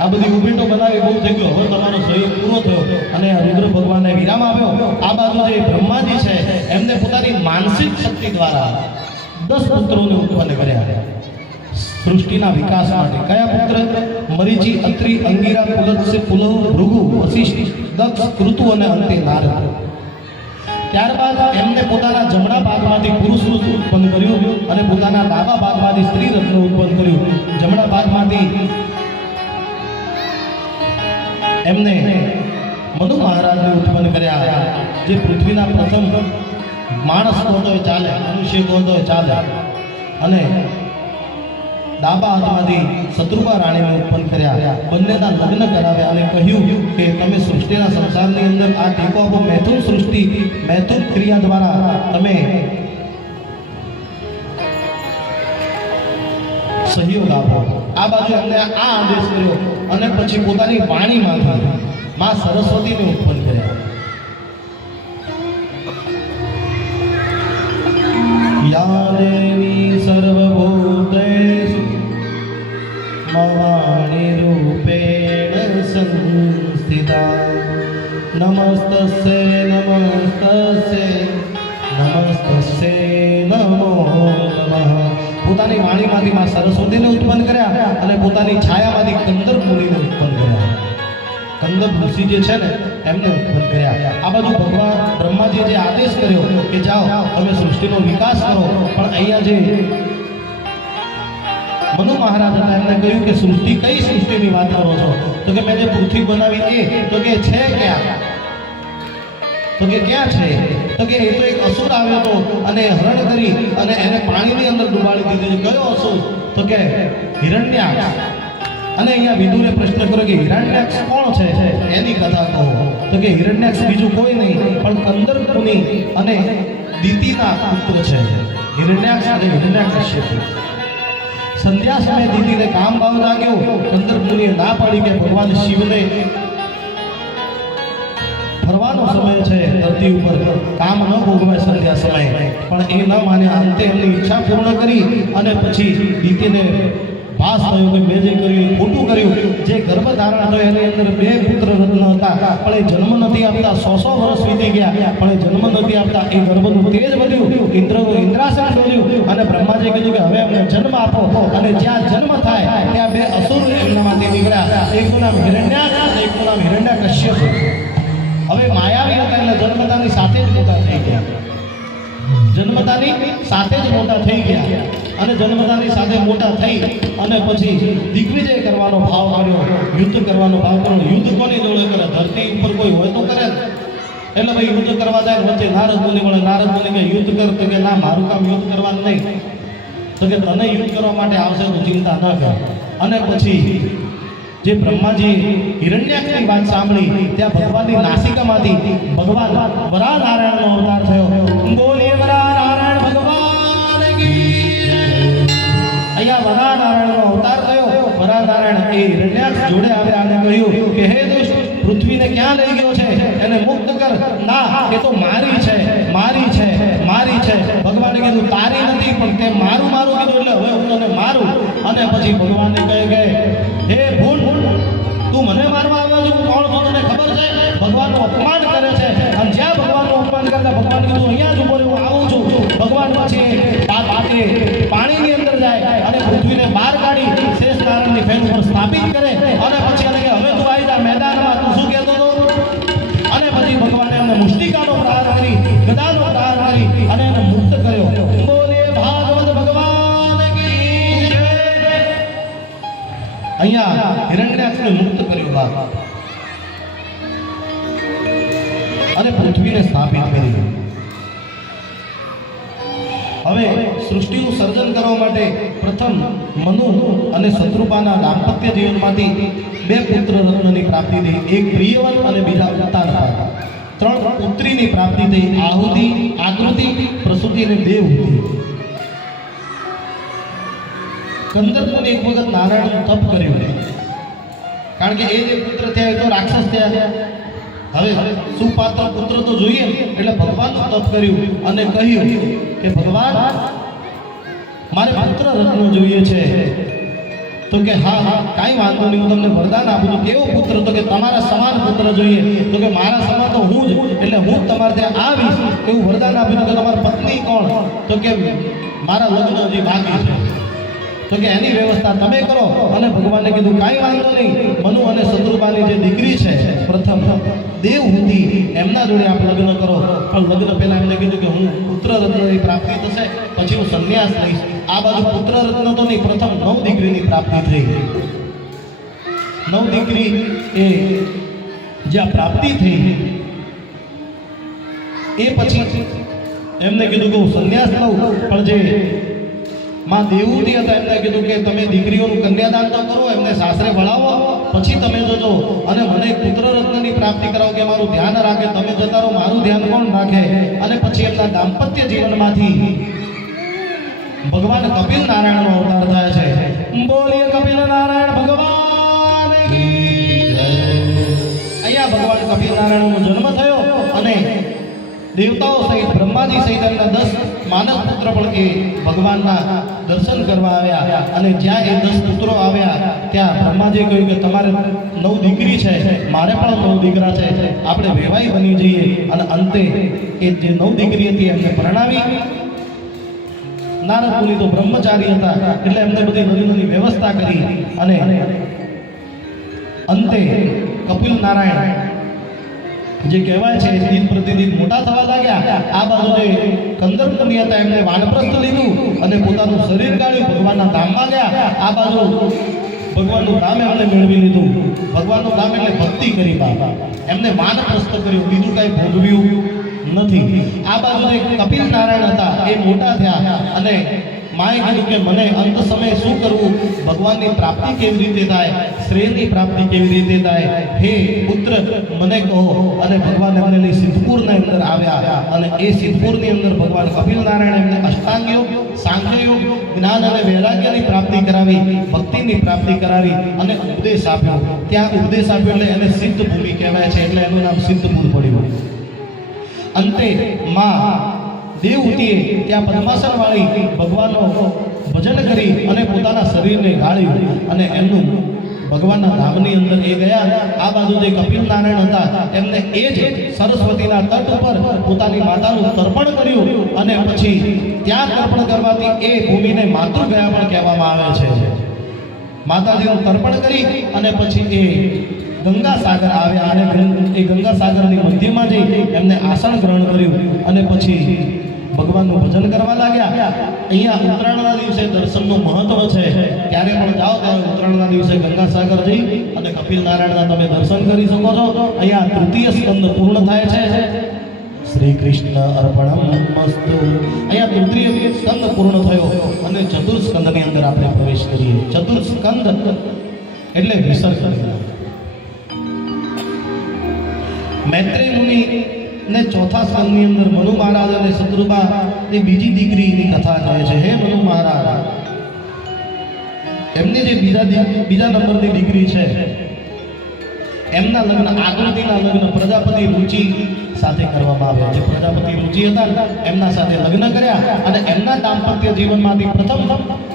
આ બધી ઉભીટો બનાવી બહુ થઈ ગયો, હવે તમારો સહયોગ પૂરો થયો. અને રુદ્ર ભગવાનને વિરામ આપ્યો. આ બાજુ જે બ્રહ્માજી છે એમને પોતાની માનસિક શક્તિ દ્વારા 10 પુત્રોને ઉત્પન્ન કર્યા સૃષ્ટિના વિકાસ માટે. કયા પુત્ર? મરીચી, અત્રિ, અંગિરા, પુલત્સ્ય, પુલહ, ભૃગુ, વશિષ્ઠ, દક્ષ, કૃતુ અને અંતે નારદ. ત્યારબાદ એમને પોતાના જમણા ભાગમાંથી પુરુષ રત્ન ઉત્પન્ન કર્યું અને પોતાના ડાબા ભાગમાંથી સ્ત્રી રત્ન ઉત્પન્ન કર્યું. જમણા ભાગમાંથી એમને મનુ મહારાજને ઉત્પન્ન કર્યા, જે પૃથ્વીના પ્રથમ માણસ કહો તો ચાલે, મનુષ્ય કહો તો ચાલે. અને ડાબા હાથમાંથી શત્રુપા રાણીને ઉત્પન્ન કર્યા. બંનેના લગ્ન કરાવ્યા અને કહ્યું કે તમે સૃષ્ટિના સંસારની અંદર આ ટેકો આપો. મૈથુન સૃષ્ટિ, મૈથુન ક્રિયા દ્વારા તમે સહયોગ આપો. આ બાજુ એમને આ આદેશ કર્યો અને પછી પોતાની વાણીમાંથી માં સરસ્વતીને ઉત્પન્ન કર્યા. યા દેવી સર્વભૂતેષુ મવાણી રૂપેણ સંસ્થિતા નમસ્તસ્ય નમો નમઃ. પોતાની વાણીમાંથી માં સરસ્વતીને ઉત્પન્ન કર્યા અને પોતાની છાયામાંથી કંદર મુનિને ઉત્પન્ન કર્યા. કંદર ઋષિ જે છે ને એમને ઉત્પન્ન કર્યા. આ બાજુ ભગવાન બ્રહ્માજીએ જે આદેશ કર્યો કે જાઓ તમે સૃષ્ટિનો વિકાસ કરો, પણ અહીંયા જે મનુ મહારાજ હતા એમને કહ્યું કે સૃષ્ટિ, કઈ સૃષ્ટિની વાત કરો છો? તો કે મેં જે પૃથ્વી બનાવી એ. તો કે છે ક્યાં? તો કે ક્યાં છે? તો કે એ તો એક અસુર આવ્યો હતો અને હરણ કરી અને એને પાણીની અંદર ડુબાડી દીધું. કયો અસુર? તો કે હિરણ્યાક્ષ. અને અહીંયા વિદુરે પ્રશ્ન કર્યો કે હિરણ્યાક્ષ કોણ છે, એની કથા કહો. તો કે હિરણ્યાક્ષ બીજું કોઈ નહીં પણ કંદર મુનિ અને દિતિના પુત્ર છે. હિરણ્યાક્ષ અને હિરણ્યાકશ્યપ. સંધ્યા સમયે દીદીને કામ ભાવ લાગ્યો. કંદર મુનિએ ના પાડી કે ભગવાન શિવને ફરવાનો સમય છે, ધરતી ઉપર કામ ન ભોગવાય સંધ્યા સમયે. પણ એ ન માન્યા. અંતે એમની ઈચ્છા પૂર્ણ કરી અને પછી દીદીને ભાસ થયો કે મેં જે કર્યું એ ખોટું કર્યું. જે ગર્ભ ધારણ થયો એની અંદર 2 પુત્ર રત્ન હતા, પણ એ જન્મ નથી આપતા. 100 વર્ષ વીતી ગયા પણ એ જન્મ નથી આપતા. એ ગર્ભનું તેજ વધ્યું, ઇન્દ્રનું ઇન્દ્રાસન ડોલ્યું અને બ્રહ્માજીએ કીધું કે હવે એમને જન્મ આપો. અને જ્યાં જન્મ થાય ત્યાં 2 અસુર એમનામાંથી નીકળ્યા. એકનું નામ હિરણ્યાક્ષ અને એકનું નામ હિરણ્યાકશ્યપ. હવે માયાવી હતા એટલે જન્મતાની સાથે જ મોટા થઈ ગયા. જન્મતાની સાથે જ મોટા થઈ ગયા અને જન્મતાની સાથે મોટા થઈ અને પછી દિગ્વિજય કરવાનો ભાવ કર્યો, યુદ્ધ કરવાનો ભાવ કર્યો. યુદ્ધ કોની જોડે કરે? ધરતી ઉપર કોઈ હોય તો કરે. એટલે ભાઈ યુદ્ધ કરવા જાય વચ્ચે નારદ મુનિ મળે. નારદ મુનિ કે યુદ્ધ કર. તો કે ના, મારું કામ યુદ્ધ કરવાનું નહીં. તો કે તને યુદ્ધ કરવા માટે આવશે તો ચિંતા ન કર. અને પછી જે બ્રહ્માજી હિરણ્યાક્ષની વાત સાંભળી ત્યાં ભગવાનની નાસિકામાંથી ભગવાન વરાહ નારાયણનો અવતાર થયો. બોલીએ વરાહ નારાયણ ભગવાન કી. અહીંયા વરાહ નારાયણનો અવતાર થયો. વરાહ નારાયણ એ હિરણ્યાક્ષ જોડે આવ્યા અને કહ્યું કે હે દુષ્ટ, પૃથ્વીને ક્યાં લઈ ગયો છે? એને મુક્ત કર. ના, એ તો મારી છે, મારી છે, મારી છે. ભગવાને કીધું તારી નથી, પણ તે મારું કીધું એટલે હવે હું તને મારું. અને પછી ભગવાનને કહે હિરણ્યાક્ષને મુક્ત કર્યો બહાર અને પૃથ્વીને સ્થાપિત કરી. હવે સૃષ્ટિનું સર્જન કરવા માટે પ્રથમ મનુ અને શત્રુપાના દાંપત્ય જીવનમાંથી બે પુત્ર રત્નની પ્રાપ્તિ થઈ. એક પ્રિયવંત અને બીજા ઉત્તાનપાદ. 3 પુત્રીની પ્રાપ્તિ થઈ. આહુતિ, આકૃતિ, પ્રસૂતિ અને દેવહૂતિ. કંદર્પને એક વખત નારાયણ તપ કર્યું, કારણ કે એ જે પુત્ર થયા એ તો રાક્ષસ થયા. હવે સુપાત્ર પુત્ર તો જોઈએ, એટલે ભગવાનનું તપ કર્યું અને કહ્યું કે ભગવાન, મારે પુત્ર રત્ન જોઈએ છે. તો કે હા, કાંઈ વાંધો નહીં, હું તમને વરદાન આપું છું. કેવો પુત્ર? તો કે તમારા સમાન પુત્ર જોઈએ. તો કે મારા સમાન તો હું જ, એટલે હું તમારે ત્યાં આવીશ એવું વરદાન આપ્યું. કે તમારી પત્ની કોણ? તો કે મારા લગ્ન હજી બાકી છે. તો કે એની વ્યવસ્થા તમે કરો. અને ભગવાને કીધું કાંઈ વાંધો નહીં, મનુ અને શત્રુપાની જે દીકરી છે પ્રથમ દેવહૂતિ, એમના જોડે આપ લગ્ન કરો. પણ લગ્ન પહેલા એમને કીધું કે હું પુત્ર રત્નની પ્રાપ્તિ થશે પછી હું સંન્યાસ લઈશ. આ બાજુ પુત્ર રત્ન તો નહીં, પ્રથમ 9 દીકરીની પ્રાપ્તિ થઈ. 9 દીકરી એ જ્યાં પ્રાપ્તિ થઈ એ પછી એમને કીધું કે હું સંન્યાસ લઉં. પણ જે માં દેવહૂતિ હતા એમને કીધું કે તમે દીકરીઓનું કન્યાદાન તો કરો, એમને સાસરે વળાવો, પછી તમે જોજો અને મને પુત્ર રત્નની પ્રાપ્તિ કરાવો કે મારું ધ્યાન રાખે. તમે જતા રહો, મારું ધ્યાન કોણ રાખે? અને પછી એમના દાંપત્ય જીવનમાંથી ભગવાન કપિલ નારાયણનો અવતાર થાય છે. બોલીએ કપિલ નારાયણ ભગવાન કી જય. અહીંયા ભગવાન કપિલ નારાયણનો જન્મ થયો અને દેવતાઓ સહિત બ્રહ્માજી સહિત એમના 10 માનવ પુત્ર પણ એ ભગવાનના દર્શન કરવા આવ્યા. અને જ્યાં એ 10 પુત્રો આવ્યા ત્યાં બ્રહ્માજીએ કહ્યું કે તમારે 9 દીકરી છે, મારે પણ 9 દીકરા છે, આપણે વેવાઈ બની જઈએ. અને અંતે એ જે 9 દીકરી હતી એમને પરણાવી. નારદ મુનિ તો બ્રહ્મચારી હતા, એટલે એમને બધી નવી વ્યવસ્થા કરી. અને અંતે કપિલ નારાયણ જે કહેવાય છે દિન પ્રતિદિન મોટા થવા લાગ્યા. આ બાજુ જે કંદર્પ મુનિ હતા એમને વાનપ્રસ્થ લીધું અને પોતાનું શરીર કાઢ્યું, ભગવાનના ધામમાં ગયા. આ બાજુ ભગવાનનું ધામ એમને મેળવી લીધું. ભગવાનનું ધામ એટલે ભક્તિ કરી બાબા, એમને વાનપ્રસ્થ કર્યું, બીજું કાંઈ ભોગવ્યું નથી. આ બાજુ જે કપિલ નારાયણ હતા એ મોટા થયા અને માએ કીધું કે મને અંત સમયે શું કરવું, ભગવાનની પ્રાપ્તિ કેવી રીતે થાય, શ્રેયની પ્રાપ્તિ કેવી રીતે થાય, હે પુત્ર મને કહો. અને ભગવાન એમને લઈ સિદ્ધપુરના અંદર આવ્યા. અને એ સિદ્ધપુરની અંદર ભગવાન કપિલ નારાયણ એમને અષ્ટાંગ યોગ, સાંખ્ય યોગ, જ્ઞાન અને વૈરાગ્યની પ્રાપ્તિ કરાવી, ભક્તિની પ્રાપ્તિ કરાવી અને ઉપદેશ આપ્યો. ત્યાં ઉપદેશ આપ્યો એટલે એને સિદ્ધ ભૂમિ કહેવાય છે, એટલે એનું નામ સિદ્ધપુર પડ્યું. અંતે માં દેવહૂતિએ ત્યાં પદ્માસન વાળી ભગવાનનો ભજન કરી અને પોતાના શરીરને ગાળ્યું અને એમનું ભગવાનના ધામની અંદર એ ગયા. આ બાજુ જે કપિલ નારાયણ હતા એમને એ જ સરસ્વતીના તટ ઉપર પોતાની માતાનું તર્પણ કર્યું. અને પછી ત્યાં તર્પણ કરવાથી એ ભૂમિને માતૃગયા પણ કહેવામાં આવે છે. માતાજીનું તર્પણ કરી અને પછી એ ગંગા સાગર આવ્યા અને એ ગંગા સાગરની મધ્યમાં જઈ એમને આસન ગ્રહણ કર્યું અને પછી ભગવાનનું ભજન કરવા લાગ્યા. અહીંયા ઉત્તરાયણના દિવસે દર્શનનું મહત્વ છે. ત્યારે પણ જાઓ ત્યારે ઉત્તરાયણના દિવસે ગંગા સાગર જઈ અને કપિલ નારાયણના તમે દર્શન કરી શકો છો. અહીંયા તૃતીય સ્કંદ પૂર્ણ થાય છે. શ્રી કૃષ્ણ અર્પણમસ્તુ. અહીંયા તૃતીય સ્કંદ પૂર્ણ થયો અને ચતુર્સ્કંદની અંદર આપણે પ્રવેશ કરીએ. ચતુર્સ્કંદ એટલે વિસર્જન. મૈત્રેય મુનિ ને ચોથા સ્કંદની અંદર મનુ મહારાજ અને શત્રુપા એ બીજી દીકરીની કથા કહે છે. હે મનુ મહારાજ, એમની જે બીજા નંબરની દીકરી છે એમના લગ્ન, આકૃતિના લગ્ન પ્રજાપતિ રુચિ સાથે કરવામાં આવ્યા. જે પ્રજાપતિ રુચિ હતા એમના સાથે લગ્ન કર્યા અને એમના દાંપત્ય જીવનમાંથી પ્રથમ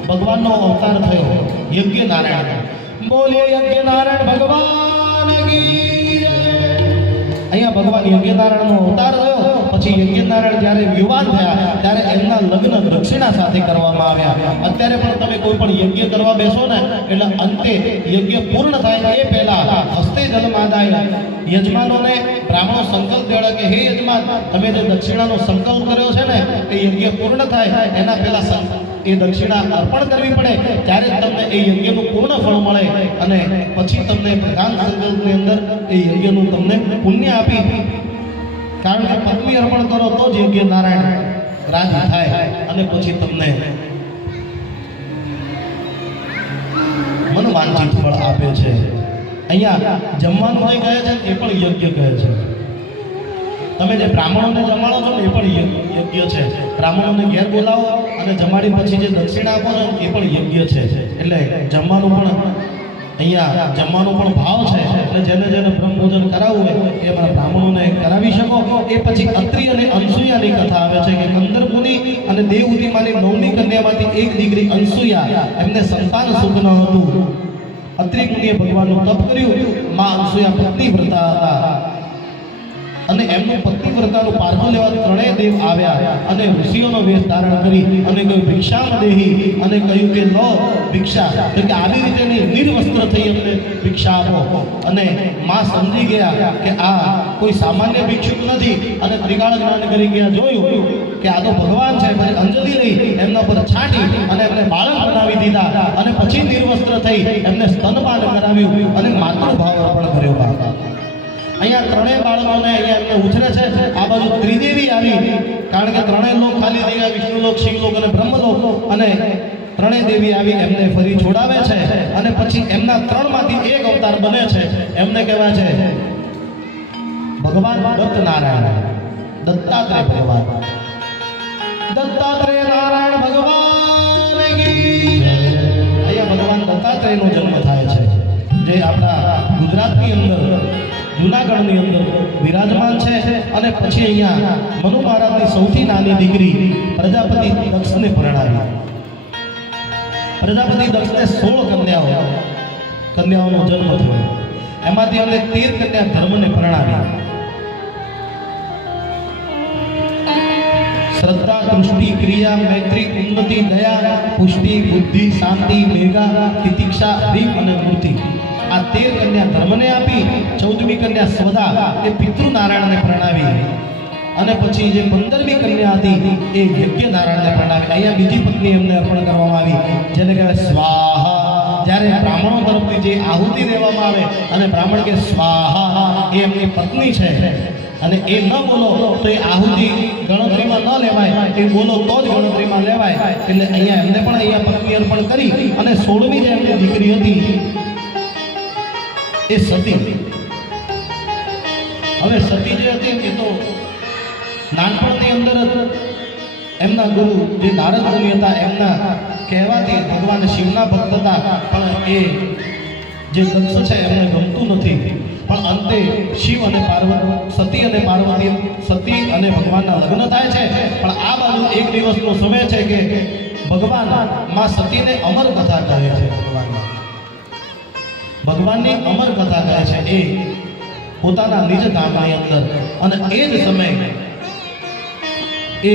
ભગવાનનો અવતાર થયો યજ્ઞ નારાયણ. બોલીએ યજ્ઞ નારાયણ ભગવાન કી જય. અહીંયા ભગવાન યજ્ઞનારાયણનો અવતાર થયો. પછી યજ્ઞનારાયણ જ્યારે યુવાન થયા ત્યારે એમના લગ્ન દક્ષિણા સાથે કરવામાં આવ્યા. અત્યારે પણ તમે કોઈ પણ યજ્ઞ કરવા બેસો ને એટલે અંતે યજ્ઞ પૂર્ણ થાય એ પહેલા હસ્તે જન્માદાય યજમાનોને બ્રાહ્મણો સંકલ્પ દેવડે કે હે યજમાન, તમે જે દક્ષિણાનો સંકલ્પ કર્યો છે ને એ યજ્ઞ પૂર્ણ થાય એના પહેલા એ દક્ષિણા અર્પણ કરવી પડે, ત્યારે જ તમને એ યજ્ઞનું પૂર્ણ ફળ મળે અને પછી તમને પ્રધાન સંકલ્પની અંદર એ યજ્ઞનું તમને પુણ્ય આપી, કારણ કે પત્ની અર્પણ કરો તો જ યજ્ઞ નારાયણ રાજી થાય અને પછી તમને મનવાંછિત ફળ આપે છે. અહીંયા જમવાનું જે કહે છે એ પણ યજ્ઞ કહે છે. તમે જે બ્રાહ્મણોને જમાડો છો ને એ પણ યજ્ઞ છે. બ્રાહ્મણોને ઘેર બોલાવો અને જમાડી પછી જે દક્ષિણા આપો છો એ પણ યજ્ઞ છે. એટલે જમવાનું પણ અહીંયા જમવાનો પણ ભાવ છે. એટલે જેને જેને બ્રહ્મભોજન કરાવવું હોય એ અમારા બ્રાહ્મણોને કરાવી શકો. એ પછી અત્રિ અને અનસૂયાની કથા આવે છે કે કંદર મુનિ અને દેવહૂતિમાની 9મી કન્યામાંથી એક દીકરી અનસૂયા, એમને સંતાન સુખ ન હતું. અત્રિ મુનિએ ભગવાનનું તપ કર્યું. માં અનસૂયા પત્ની વ્રતા હતા અને એમનું પત્ની વ્રતાનું પારખું લેવા ત્રણેય દેવ આવ્યા અને ઋષિઓનો વેશ ધારણ કરી અને કહ્યું ભિક્ષામ દેહી, અને કહ્યું કે લો ભિક્ષા. તો કે આવી રીતે નહીં, નિર્વસ્ત્ર થઈ અમને ભિક્ષા આપો. અને માં સમજી ગયા કે આ કોઈ સામાન્ય ભિક્ષુક નથી અને ત્રિકાળ જ્ઞાન કરી ગયા, જોયું કે આ તો ભગવાન છે. પછી અંજલિ લઈ એમના પર છાંટી અને એમને બાળક બનાવી દીધા અને પછી નિર્વસ્ત્ર થઈ એમને સ્તનપાન કરાવ્યું અને માતૃભાવ અર્પણ કર્યો. બાપા અહીંયા ત્રણેય બાળકોને અહીંયા એમને ઉછરે છે. આ બાજુ ત્રિદેવી આવી, કારણ કે ત્રણેય લોક ખાલી થઈ ગયા, વિષ્ણુલોક, શિવલોક અને બ્રહ્મલોક, અને ત્રણેય દેવી આવી એમને ફરી છોડાવે છે. અને પછી એમના ત્રણમાંથી એક અવતાર બને છે. એમને કહેવાય છે ભગવાન દત્ત નારાયણ, દત્તાત્રેય ભગવાન, દત્તાત્રેય નારાયણ ભગવાન કી જય. અહીંયા ભગવાન દત્તાત્રેયનો જન્મ થાય છે, જે આપણા ગુજરાતની અંદર જૂનાગઢની અંદર વિરાજમાન છે. અને પછી અહીંયા મનુ મહારાજની સૌથી નાની દીકરી પ્રજાપતિ દક્ષને પરણાવી. પ્રજાપતિ દક્ષને 16 કન્યાઓનો જન્મ થયો. એમાંથી અમને 13 કન્યા ધર્મને પરણાવી. શ્રદ્ધા, દૃષ્ટિ, ક્રિયા, મૈત્રી, ઉન્નતિ, દયા, પુષ્ટિ, બુદ્ધિ, શાંતિ, મેઘા, તિતિક્ષા, રીપ અને મૂર્તિ. આ 13 કન્યા ધર્મને આપી. 14મી કન્યા સ્વદા એ પિતૃ નારાયણને પરણાવી. અને પછી જે 15મી કન્યા હતી એ યજ્ઞ નારાયણને પરણાવી. અહીંયા બીજી પત્ની એમને અર્પણ કરવામાં આવી, જેને કહેવાય સ્વાહા. જ્યારે બ્રાહ્મણો તરફથી જે આહુતિ દેવામાં આવે અને બ્રાહ્મણ કે સ્વાહા, એ એમની પત્ની છે અને એ ન બોલો તો એ આહુતિ ગણતરીમાં ન લેવાય, એ બોલો તો જ ગણતરીમાં લેવાય. એટલે અહીંયા એમને પણ અહીંયા પત્ની અર્પણ કરી. અને 16મી જે એમની દીકરી હતી એ સતી. હવે સતી જે હતી એ તો નાનપણની અંદર એમના ગુરુ જે નારદ મુનિ હતા એમના કહેવાથી ભગવાન શિવના ભક્ત હતા, પણ એ જે દક્ષ છે એમને ગમતું નથી. પણ અંતે શિવ અને પાર્વતી, સતી અને પાર્વતી, સતી અને ભગવાનના લગ્ન થાય છે. પણ આ બાજુ એક દિવસનો સમય છે કે ભગવાન માં સતીને અમર કથા કહે છે. ભગવાનની અમર કથા કહે છે એ પોતાના નિજ ધામની અંદર. અને એ જ સમયે એ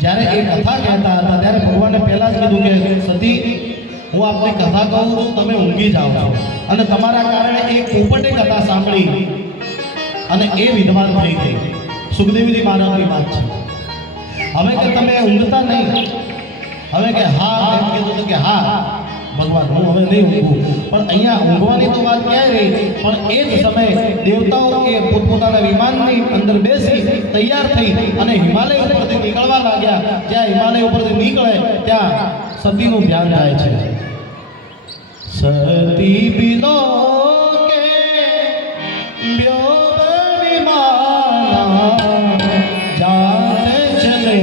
જ્યારે એ કથા કહેતા હતા ત્યારે ભગવાને પહેલા જ કીધું કે સતી, હું આપને કથા કહું છું, તમે ઊંઘી જાઓ છો. અને તમારા કારણે એ પોપટે કથા સાંભળી અને એ વિદ્વાન થઈ ગઈ. સુખદેવજી મહારાજની વાત છે. હવે કે તમે ઊંઘતા નહીં. હવે કે હા, એમ કીધું કે હા ભગવાન, હું હવે નહીં ઊંઘું. પણ અહીંયા ઊંઘવાની તો વાત ક્યાંય રહી. પણ એ જ સમયે દેવતાઓ એ પોતપોતાના વિમાનની અંદર બેસી તૈયાર થઈ અને હિમાલય ઉપરથી નીકળવા લાગ્યા. જ્યાં હિમાલય ઉપરથી નીકળે ત્યાં સતીનું ધ્યાન થાય છે. સતી બિલો કે વ્યોમ વિમાન જાતે ચલે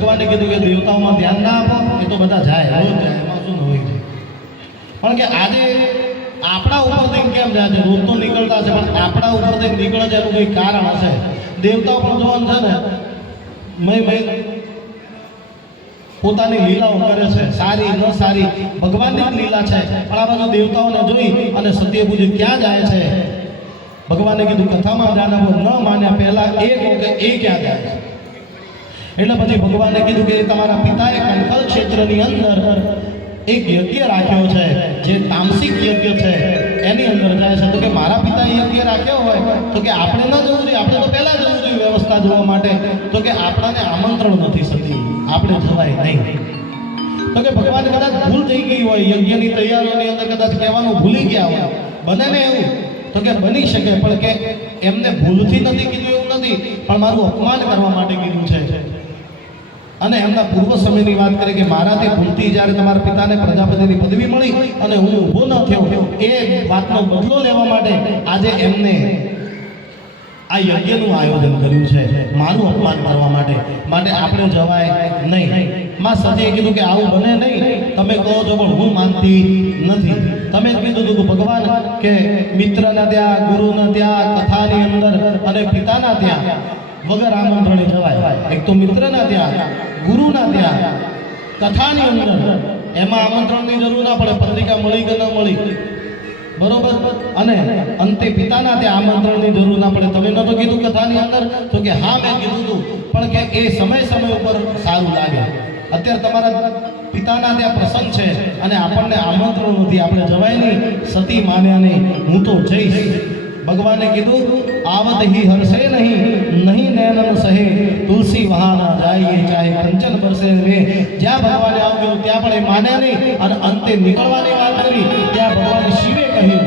ભગવાને કીધું કે દેવતાઓમાં ધ્યાન ના આપો, એ તો બધા જાય, રોજ જાય, એમાં શું ન હોય છે. પણ કે આજે આપણા ઉપરથી કેમ જાય છે? રોજ તો નીકળતા છે, પણ આપણા ઉપરથી નીકળે છે એનું કંઈ કારણ હશે. દેવતાઓ પણ જોવાનું છે ને, મય પોતાની લીલાઓ કરે છે, સારી ન સારી ભગવાનની જ લીલા છે. પણ આ બધું દેવતાઓને જોઈ અને સત્ય પૂજ્ય ક્યાં જાય છે? ભગવાને કીધું કથામાં દાનવો ન માન્યા પહેલા એ કહો કે એ ક્યાં જાય છે. એટલે પછી ભગવાને કીધું કે તમારા પિતાએ કંકલ ક્ષેત્રની અંદર એક યજ્ઞ રાખ્યો છે, જે તામસિક યજ્ઞ છે, એની અંદર જાય છે. તો કે મારા પિતાએ યજ્ઞ રાખ્યો હોય તો કે આપણે ન જવું જોઈએ, આપણે તો પહેલા જવું જોઈએ વ્યવસ્થા જોવા માટે. તો કે આપણને આમંત્રણ નથી થતી, આપણે જવાય નહીં. તો કે ભગવાન કદાચ ભૂલ થઈ ગઈ હોય, યજ્ઞની તૈયારીઓની અંદર કદાચ કહેવાનું ભૂલી ગયા હોય, બને ને એવું, તો કે બની શકે. પણ કે એમને ભૂલથી નથી કીધું એવું નથી, પણ મારું અપમાન કરવા માટે કીધું છે. અને એમના પૂર્વ સમયની વાત કરી કે મારાથી ભૂલથી જ્યારે તમારા પિતાને પ્રજાપતિની પદવી મળી અને હું ઊભો ન થયો, એ વાતનો બદલો લેવા માટે આજે એમને આ યજ્ઞનું આયોજન કર્યું છે, મારું અપમાન કરવા માટે. માટે આપણે જવાય નહીં. માં સતીએ કીધું કે આવું બને નહીં, તમે કહો છો પણ હું માનતી નથી. તમે જ કીધું હતું ભગવાન કે મિત્રના ત્યાં, ગુરુના ત્યાં, કથાની અંદર અને પિતાના ત્યાં વગર આમંત્રણે જવાય. એક તો મિત્રના ત્યાં, ગુરુના ત્યાં, કથાની અંદર, એમાં આમંત્રણની જરૂર ના પડે, પત્રિકા મળી કે ન મળી, બરોબર. અને અંતે પિતાના ત્યાં આમંત્રણની જરૂર ના પડે. તમે નતો કીધું કથાની અંદર? તો કે હા મેં કીધું હતું, પણ કે એ સમય ઉપર સારું લાગે. અત્યારે તમારા પિતાના ત્યાં પ્રસંગ છે અને આપણને આમંત્રણ નથી, આપણે જવાય નહીં. સતી માન્યા નહીં, હું તો જઈશ. ભગવાને કીધું આવત હી હરસે નહીં નૈનન સહે, તુલસી વહાં ના જાય ચાહે કંચન બરસે રે. જ્યાં ભગવાને આવ્યું ત્યાં પણ એ માન્યા નહીં, અને અંતે નીકળવાની વાત કરી ત્યાં ભગવાન શિવે કહ્યું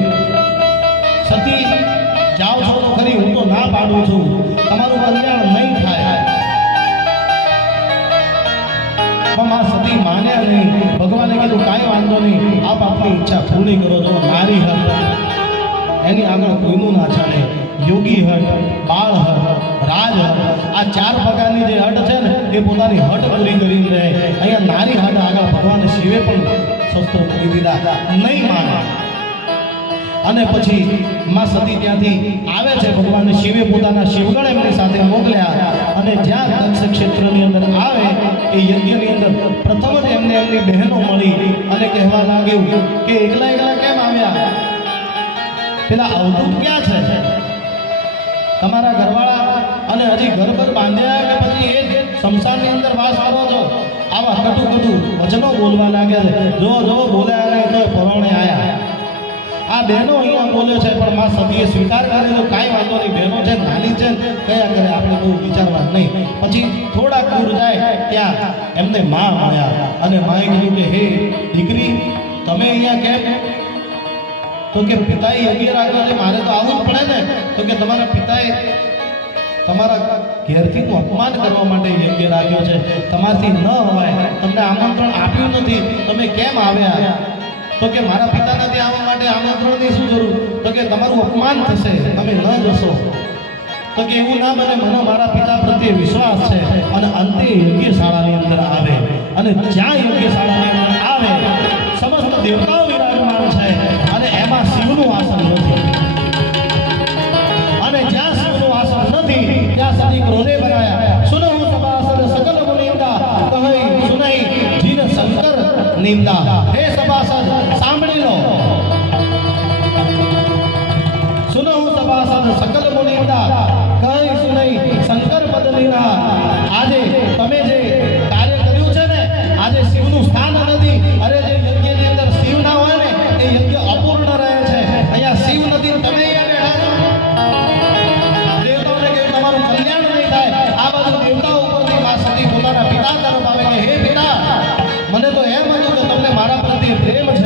સતી જાઓ છો તો ખરી, હું તો ના પાડું છું, તમારું કલ્યાણ નહીં થાય. પણ આ સતી માન્યા નહીં. ભગવાને કીધું કાંઈ વાંધો નહીં, આપ આપની ઈચ્છા પૂરી કરો છો. નારી હર એની આગળ કોઈનું ના ચાલે. યોગી હટ, બાળ હટ, રાજ હટ, આ 4 પ્રકારની જે હટ છે ને એ પોતાની હટ પૂરી કરીને રહે. અહીંયા નારી હટ આગળ ભગવાન શિવે પણ શસ્ત્ર મૂકી દીધા, નહીં માને. અને પછી માં સતી ત્યાંથી આવે છે. ભગવાન શિવે પોતાના શિવગણ એમની સાથે મોકલ્યા અને જ્યાં દક્ષ ક્ષેત્રની અંદર આવે એ યજ્ઞની અંદર પ્રથમ જ એમને એમની બહેનો મળી અને કહેવા લાગ્યું કે એકલા કેમ આવ્યા? પેલા અવધૂત ક્યાં છે? તમારા ઘરવાળા અને હજી ઘર બાંધ્યા કે પછી એ જ શમશાનની અંદર વાસ કરો છો? આવા કટુ વચનો બોલવા લાગે છે. જો બોલ્યા નહીં તો પરોણે આયા. આ બહેનો અહીંયા બોલે છે, પણ માં સતીએ સ્વીકાર કરેલો કાંઈ વાંધો નહીં, બહેનો છે, નાની છે, કયા કરે, આપણે બહુ વિચારવા નહીં. પછી થોડાક દૂર જાય ત્યાં એમને માં મળ્યા અને માએ કીધું કે હે દીકરી, તમે અહીંયા કેમ? તો કે પિતાએ યજ્ઞ રાખ્યો છે, મારે તો આવવું જ પડે ને. તો કે તમારા પિતાએ તમારા ઘેરથી અપમાન કરવા માટે યજ્ઞ રાખ્યો છે, તમારથી ન હોય, તમને આમંત્રણ આપ્યું નથી, તમે કેમ આવ્યા? તો કે મારા પિતાના ત્યાં આવવા માટે આમંત્રણની શું જરૂર? તો કે તમારું અપમાન થશે, તમે ન જશો. તો કે એવું ના બને, મને મારા પિતા પ્રત્યે વિશ્વાસ છે. અને અંતે યજ્ઞશાળાની અંદર આવે અને જ્યાં યજ્ઞશાળાની અંદર આવે સમસ્ત દેવતાઓ વિરાજમાન છે અને એમાં શિવનું આસન નથી. અને જ્યાં શિવનું આસન નથી ત્યાં સતી ક્રોધે બનાયા. સુનહુ સભાસદ સકલ મુનિંદા કહી સુનઈ જીન શંકર નિંદા. હે સભાસદ સાંભળી લો, સુનહુ સભાસદ સકલ મુનિંદા કહી સુનઈ શંકર પદ લીધા. આજે તમે જે કાર્ય કર્યું છે ને, આજે શિવનું સ્થાન નથી. અરે જે યજ્ઞની અંદર શિવ ના હોય ને એ યજ્ઞ અપૂર્ણ રહે છે. અહીંયા શિવ નથી, તમે અહીંયા બેઠા છો. દેવતાઓને કહ્યું તમારું કલ્યાણ નહીં થાય. આ બાજુ દેવતાઓ ઉપરથી માં સતી પોતાના પિતા તરફ આવે કે હે પિતા, મને તો એમ હતું કે તમને મારા પ્રત્યે પ્રેમ છે,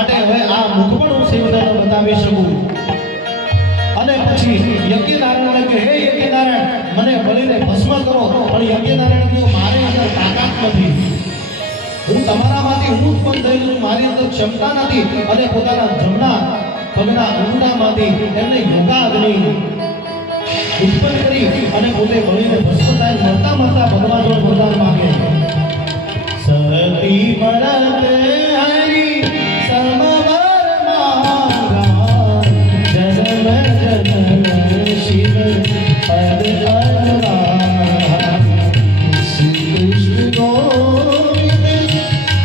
માટે હવે આ મુખ પણ હું શિવને બતાવી શકું. અને પછી યજ્ઞનારાયણને કે હે યજ્ઞનારાયણ મને બળીને ભસ્મ કરો. પણ યજ્ઞનારાયણ કહ્યું મારે અંદર તાકાત નથી, હું તમારામાંથી હું ઉત્પન્ન થયેલું છું, મારી અંદર ક્ષમતા નથી. અને પોતાના જમણા પગના અંગૂઠામાંથી એમને યોગાગ્નિ ઉત્પન્ન કરી અને પોતે બળીને ભસ્મ થાય. મરતા મરતા ભગવાન જોડે વરદાન માંગે. સતી મરત હરી સમવર મારા જન્મ જન્મ શિવ પદ અનવારા શ્રી કૃષ્ણ ગોવિંદ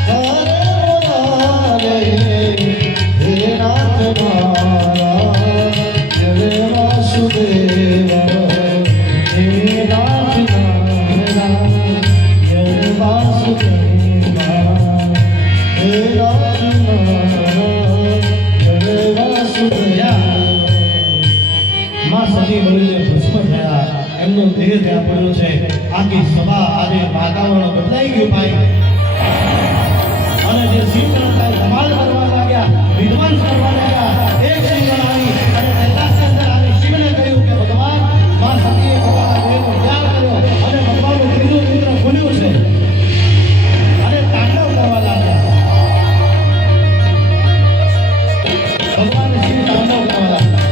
હરે મુરારે હે નાથ મારા જય વાસુદેવ હે નાથ મારા જય વાસુદેવ હે નાથ મારા જય વાસુદેવ. માં સતી બળીને ભસ્મ થયા, એમનો દેહ ત્યાં પડ્યો છે. આખી સભા આજે વાતાવરણ બદલાઈ ગયું ભાઈ. અને જે શિવગણ ધમાલ કરવા લાગ્યા, વિદ્વાંસ કરવા લાગ્યા. એક શિવગણ આવી અને કૈલાસની અંદર આવી શિવને કહ્યું કે ભગવાન માં સતીએ પોતાના દેહનો ત્યાગ કર્યો અને ભગવાનનું ત્રીજું નેત્ર ખુલ્યું છે અને તાંડવ કરવા લાગ્યા. ભગવાન શિવ તાંડવ કરવા લાગ્યા.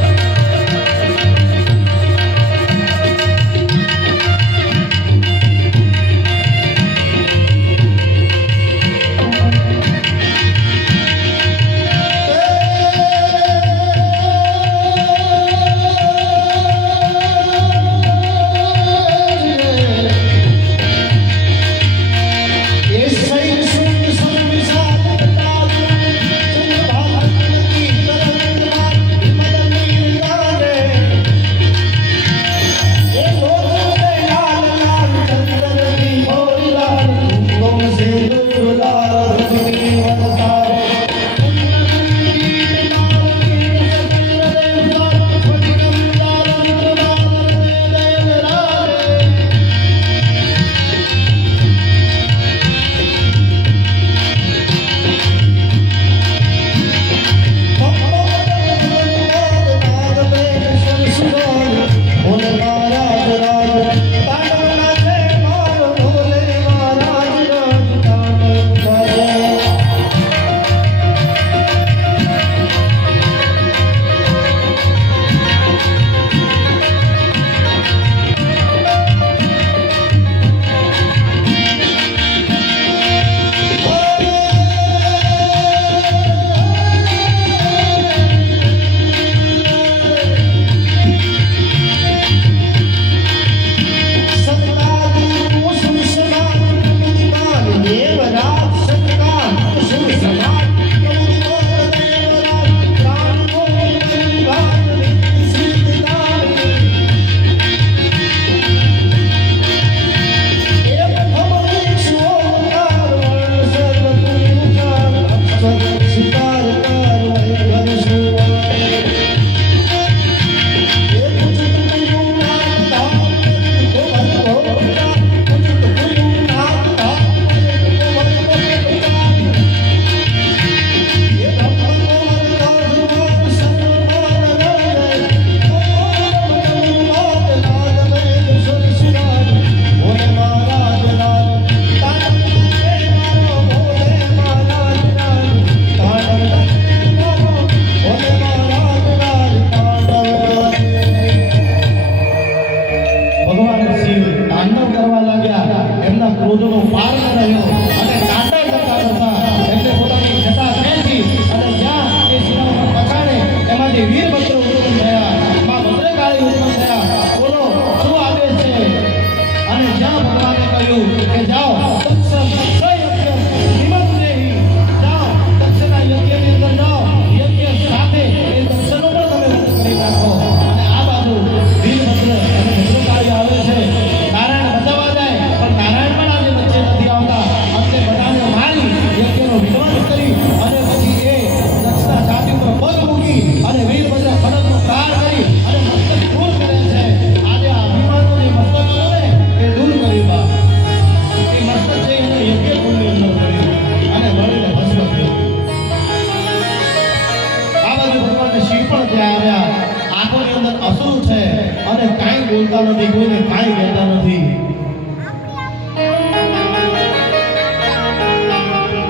બોલતા નથી, કોઈને કાંઈ કહેતા નથી.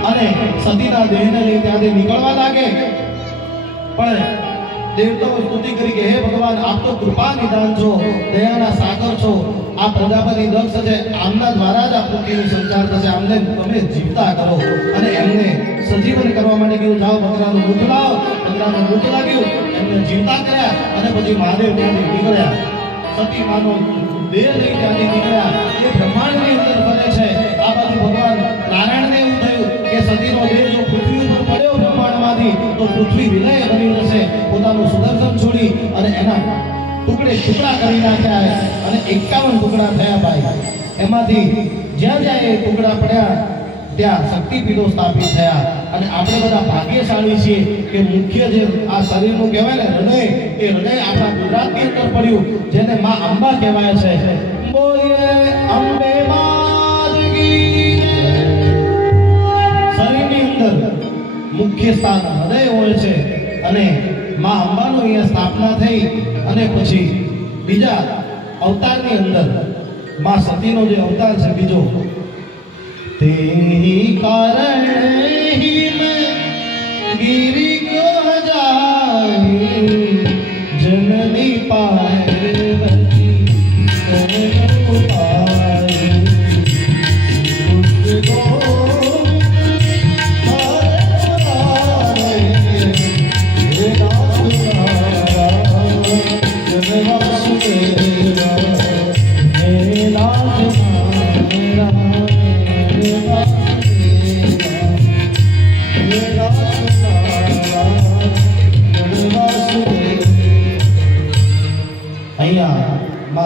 અને સતીના દેહને લઈ ત્યાંથી નીકળવા લાગે. પણ દેવતાઓ સ્તુતિ કરી કે હે ભગવાન, આપ તો કૃપા નિધાન છો, દયાના સાગર છો. આ પ્રજાપતિ દક્ષ છે, આમના દ્વારા જ આ પૃથ્વીનો સંચાર થશે. આમને તમે જીવતા કરો. અને એમને સજીવન કરવા માટે કીધું, જાઓ બકરાનું દૂધ લાવો. બકરાનું દૂધ લાગ્યું, એમને જીવતા કર્યા. અને પછી મહાદેવ ત્યાંથી નીકળ્યા. સતી માનો દેહ લઈ ત્યાંથી નીકળ્યા. એ બ્રહ્માંડની અંદર ફરે છે. આ બાજુ ભગવાન નારાયણને એવું થયું કે સતીનો દેહ જો પૃથ્વી ઉપર પડ્યો બ્રહ્માંડમાંથી તો પૃથ્વી વિલય બની જશે. પોતાનું સુદર્શન છોડી અને એના ટુકડા કરી નાખ્યા. અને 51 ટુકડા થયા ભાઈ. એમાંથી જ્યાં જ્યાં એ ટુકડા પડ્યા ત્યાં શક્તિપીઠો સ્થાપિત થયા. અને આપણે બધા ભાગ્યશાળી છીએ કે મુખ્ય જે આ શરીરનું કહેવાય ને હૃદય, એ હૃદય આપણા ગુજરાતની અંદર પડ્યું, જેને માં અંબા કહેવાય છે. બોલીએ અંબે માત કી જય. શરીરની અંદર મુખ્ય સ્થાન હૃદય હોય છે. અને માં અંબાનું અહીંયા સ્થાપના થઈ. અને પછી બીજા અવતારની અંદર માં સતીનો જે અવતાર છે બીજો, તેહી કારણ હી મેં ગિરી કો જાઈ જનની પાર્વતી તનુ પાય ઉસકો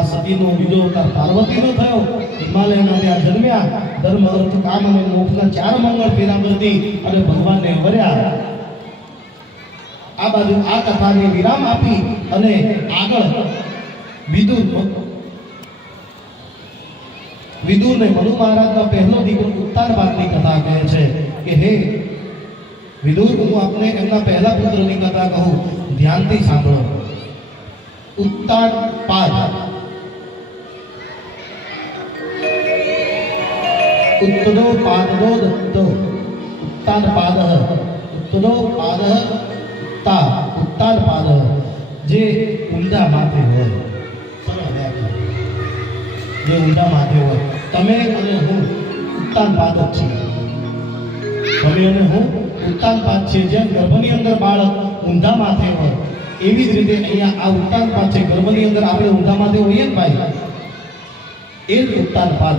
સતીનો બીજો અવતાર પાર્વતીનો થયો. હિમાલયના ત્યાં જન્મ્યા. ધર્મ અર્થ કામ અને મોક્ષના 4 મંગળ ફેરા બધી અને ભગવાનને વર્યા. આ બાજુ આ કથાને વિરામ આપી અને આગળ વિદુરને મનુ મહારાજનો પહેલો દીકરો ઉત્તાનપાદની કથા કહે છે કે હે વિદુર, હું આપને એમના પહેલા પુત્રની કથા કહું, ધ્યાનથી સાંભળો. ઉત્તાનપાદ ઉત્તરો પાદો દત્તો ઉત્તાનપાદઃ ઉત્તરોપાદઃ ઉત્તા ઉત્તાનપાદઃ, જે ઊંડા માથે હોય. સરળ વ્યાખ્યા. જે ઊંડા માથે હોય. તમે અને હું ઉત્તાનપાદ જ છીએ. તમે અને હું ઉત્તાનપાદ છીએ. જેમ ગર્ભની અંદર બાળક ઊંડા માથે હોય, એવી જ રીતે અહીંયા આ ઉત્તાનપાદ છે. ગર્ભની અંદર આપણે ઊંડા માથે હોઈએ ને ભાઈ, એ જ ઉત્તાનપાદ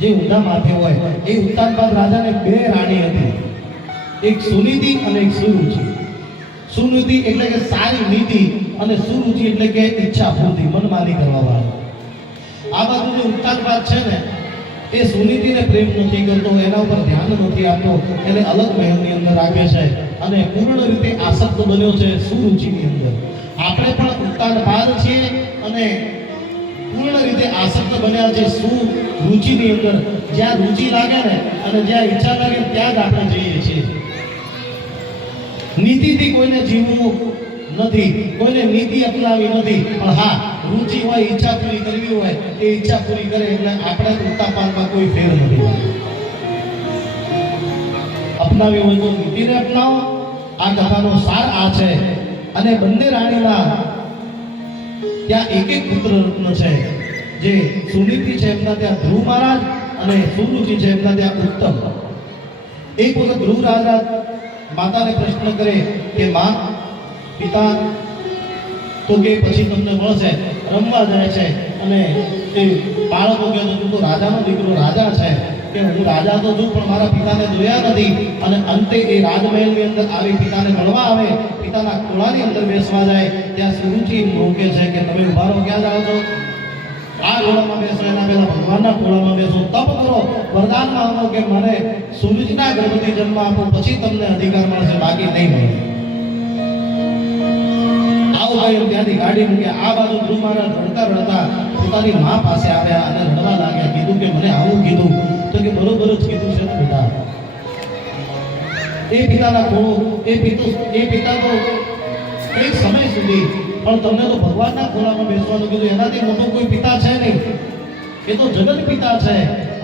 જે ઊંડા માથે હોય. એ ઉત્તાનપાદ રાજાને 2 રાણી હતી, એક સુનીતિ અને એક સુરુચિ. સુનીતિ એટલે કે સારી નીતિ, અને સુરુચિ એટલે કે ઈચ્છા પૂર્તિ, મનમાની કરવા વાળો. આ બાજુ જે ઉત્તાનપાદ છે ને, એ સુનીતિને પ્રેમ નથી કરતો, એના ઉપર ધ્યાન નથી આપતો, એને અલગ મહેલની અંદર રાખે છે અને પૂર્ણ રીતે આસક્ત બન્યો છે સુરુચિની અંદર. આપણે પણ ઉત્તાનપાદ છીએ અને પૂર્ણ રીતે આસક્ત બન્યા છે સુરુચિની અંદર. જ્યાં રુચિ લાગે ને અને જ્યાં ઈચ્છા લાગે ત્યાં જ આપણે જઈએ છીએ. નીતિથી કોઈને જીવવું નથી, કોઈને નીતિ અપનાવી નથી, પણ હા રુચિ હોય, ઈચ્છા પૂરી કરવી હોય, એ ઈચ્છા પૂરી કરે. એટલે આપણે ઉત્તાનપાદમાં કોઈ ફેર નથી. અપનાવી હોય તો નીતિને અપનાવો. આ કથાનો સાર આ છે. અને બંને રાણીના ત્યાં એક પુત્ર રત્ન છે. જે સુનીતિ છે એમના ત્યાં ધ્રુવ મહારાજ, અને સુરુચિ છે એમના ત્યાં ઉત્તમ. એક વખત ધ્રુવ રાજા માતાને પ્રશ્ન કરે કે માં, પિતા તો કે પછી તમને મળશે, રમવા જાય છે. અને એ બાળકો કહે તું તો રાજાનો દીકરો, રાજા છે, કે હું રાજા તો છું પણ મારા પિતાને જોયા નથી. અને અંતે એ રાજમહેલની અંદર આવી પિતાને મળવા આવે, પિતાના ખોળાની અંદર બેસવા જાય. ત્યાં સુરુચિ રોકે છે કે તમે ઉભા રહો, ક્યાં જાઓ છો? આ ખોળામાં બેસો, એના પહેલા ભગવાનના ખોળામાં બેસો, તપ કરો, વરદાન માંગો કે મને સુરુચિના ગર્ભથી જન્મ આપો, પછી તમને અધિકાર મળશે, બાકી નહીં મળે. આવું કહ્યું ત્યાંથી ગાડી મૂક્યા. આ બાજુ ધ્રુવ મહારાજ રડતા રડતા પોતાની મા પાસે આવ્યા અને રડવા લાગ્યા. કીધું કે મને આવું કીધું. તો કે બરોબર જ કીધું છે ને બેટા. એ પિતાના ખોળો, એ પિતા તો એક સમય સુધી પણ તમને તો ભગવાનના ખોળામાં બેસવાનું કીધું, એનાથી મોટો કોઈ પિતા છે નહીં, એ તો જગત પિતા છે.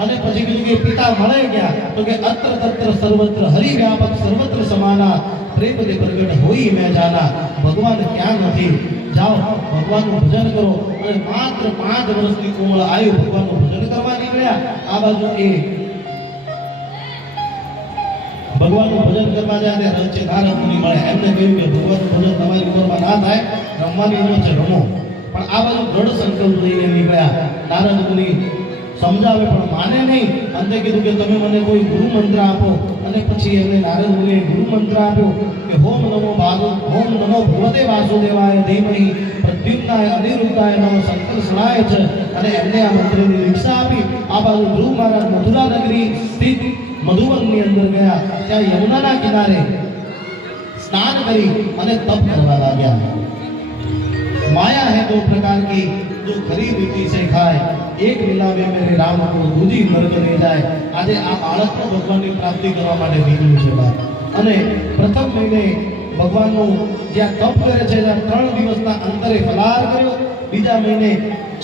અને પછી કીધું કે પિતા મળે ગયા, તો કે અત્ર તત્ર સર્વત્ર હરિ વ્યાપક સર્વત્ર સમાના પ્રેમ દે પ્રગટ હોઈ મેં જાના. ભગવાન ક્યાં નથી, જાઓ ભગવાનનું ભજન કરો. અને માત્ર 5 વર્ષની કોમળ આયુ ભગવાનનું ભજન કરવા નીકળ્યા. આ બાજુ એ ભગવાનનું ભજન કરવા જાય ત્યારે રચે નારદ મુનિ મળે. એમને કહ્યું કે ભગવાનનું ભજન તમારી ઉંમરમાં ના થાય, રમવાની ઉંમર છે, રમો. પણ આ બાજુ દ્રઢ સંકલ્પ લઈને નીકળ્યા. નારદ મુનિ સમજાવે પણ માને નહીં. અંતે કીધું કે તમે મને કોઈ ગુરુ મંત્ર આપો. અને પછી એમને નારદ મુનિએ ગુરુ મંત્ર આપ્યો કે ઓમ નમો ભગવતે વાસુદેવાય ધીમહિ પ્રદ્યુમ્નાય અનિરુદ્ધાય નમઃ સંકર્ષણાય છે. અને એમને આ મંત્રની દીક્ષા આપી. આ બાજુ ધ્રુવ મહારાજ મથુરા નગરી સ્થિત મધુવનની અંદર ગયા. ત્યાં યમુનાના કિનારે સ્નાન કરી અને તપ કરવા લાગ્યા. माया है 2 प्रकार की जो खरी रीति से खाए, एक मिलावे मेरे राम को दूजी नरक ले जाए. આજે આ બાળકનો ભગવાનની પ્રાપ્તિ કરવા માટે નીકળ્યું છે બાપ. અને પ્રથમ મહિને ભગવાનનું જ્યાં તપ કરે છે ત્યાં 3 દિવસના અંતરે ફલાહાર કર્યો. બીજા મહિને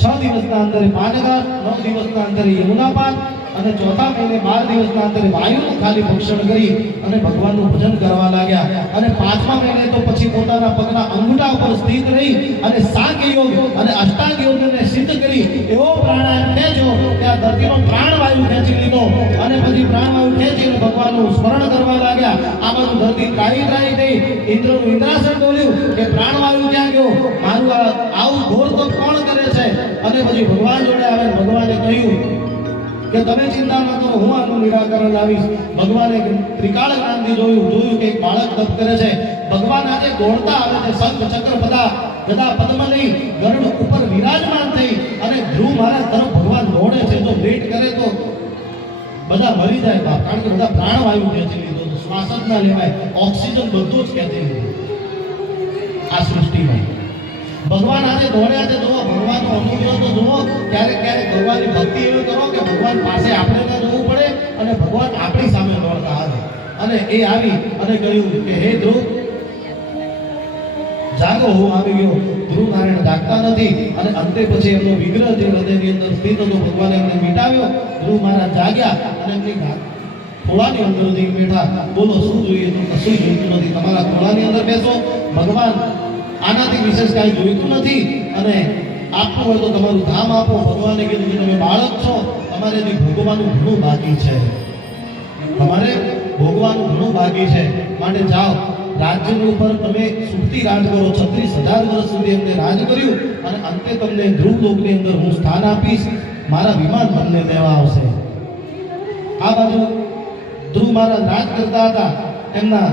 6 દિવસના અંતરે પાનઘાટ, 9 દિવસના અંતરે યમુનાપાન અને ચોથા મહિને 12 દિવસના અંતરે વાયુનું ખાલી ભક્ષણ કરી અને ભગવાનનું ભજન કરવા લાગ્યા. અને 5મા મહિને તો પછી પોતાના પગના અંગૂઠા ઉપર સ્થિત રહી અને સાંગ યોગ અને અષ્ટાંગ યોગને સિદ્ધ કરી એવો પ્રાણાયામ ખેંચ્યો કે આ ધરતીનો પ્રાણવાયુ ખેંચી લીધો. અને પછી પ્રાણવાયુ ખેંચીને ભગવાનનું સ્મરણ કરવા લાગ્યા. આ બધું ધરતી ત્રાહી થઈ. ઇન્દ્રનું ઇન્દ્રાસન બોલ્યું કે પ્રાણવાયુ ક્યાં ગયો, મારું આવું ઘોર તપ કોણ કરે છે. અને પછી ભગવાન જોડે આવે. ભગવાને કહ્યું કે તમે ચિંતા ન કરો, હું આનું નિરાકરણ લાવીશ. ભગવાને ત્રિકાળ જ્ઞાનથી જોયું કે એક બાળક તપ કરે છે. ભગવાન આજે દોડતા આવે છે, શંખ ચક્ર ગદા પદ્મ લઈ ગરુડ ઉપર વિરાજમાન થઈ અને ધ્રુવ મહારાજ તરફ ભગવાન દોડે છે. જો વેટ કરે તો બધા મરી જાય બાપ, કારણ કે બધા પ્રાણવાયુ ખેંચી લીધો, તો શ્વાસ જ ના લેવાય, ઓક્સિજન બધું જ ખેંચી લીધું આ સૃષ્ટિમાં. ભગવાન આજે દોડ્યા છે. જુઓ ભગવાનનો અનુગ્રહ તો જુઓ. ક્યારેક ભગવાનની ભક્તિ એવી કરો કે ભગવાન પાસે આપણે ના જવું પડે અને ભગવાન આપણી સામે દોડતા આવે. અને એ આવી અને કહ્યું કે હે ધ્રુવ જાગો, હું આવી ગયો. ધ્રુવ નારાયણ જાગતા નથી. અને અંતે પછી એમનો વિગ્રહ જે હૃદયની અંદર સ્થિત હતો ભગવાને એમને મિટાવ્યો. ધ્રુવ મહારાજ જાગ્યા અને એમની ખોળાની અંદર જઈ બેઠા. બોલો શું જોઈએ? તો કશું જોઈતું નથી, તમારા ખોળાની અંદર બેસો. ભગવાન આનાથી વિશેષ કાંઈ જોઈતું નથી. અને આપવું હોય તો તમારું ધામ આપો. ભગવાને કીધું કે તમે બાળક છો, તમારે હજી ભોગવાનું ઘણું બાકી છે, તમારે ભોગવાનું ઘણું બાકી છે. માટે જાઓ, રાજ્યની ઉપર તમે સુખથી રાજ કરો. 36,000 વર્ષ સુધી એમને રાજ કર્યું. અને અંતે તમને ધ્રુવ લોકની અંદર હું સ્થાન આપીશ. મારા વિમાન તમને લેવા આવશે. આ બાજુ ધ્રુવ મહારાજ રાજ કરતા હતા. એમના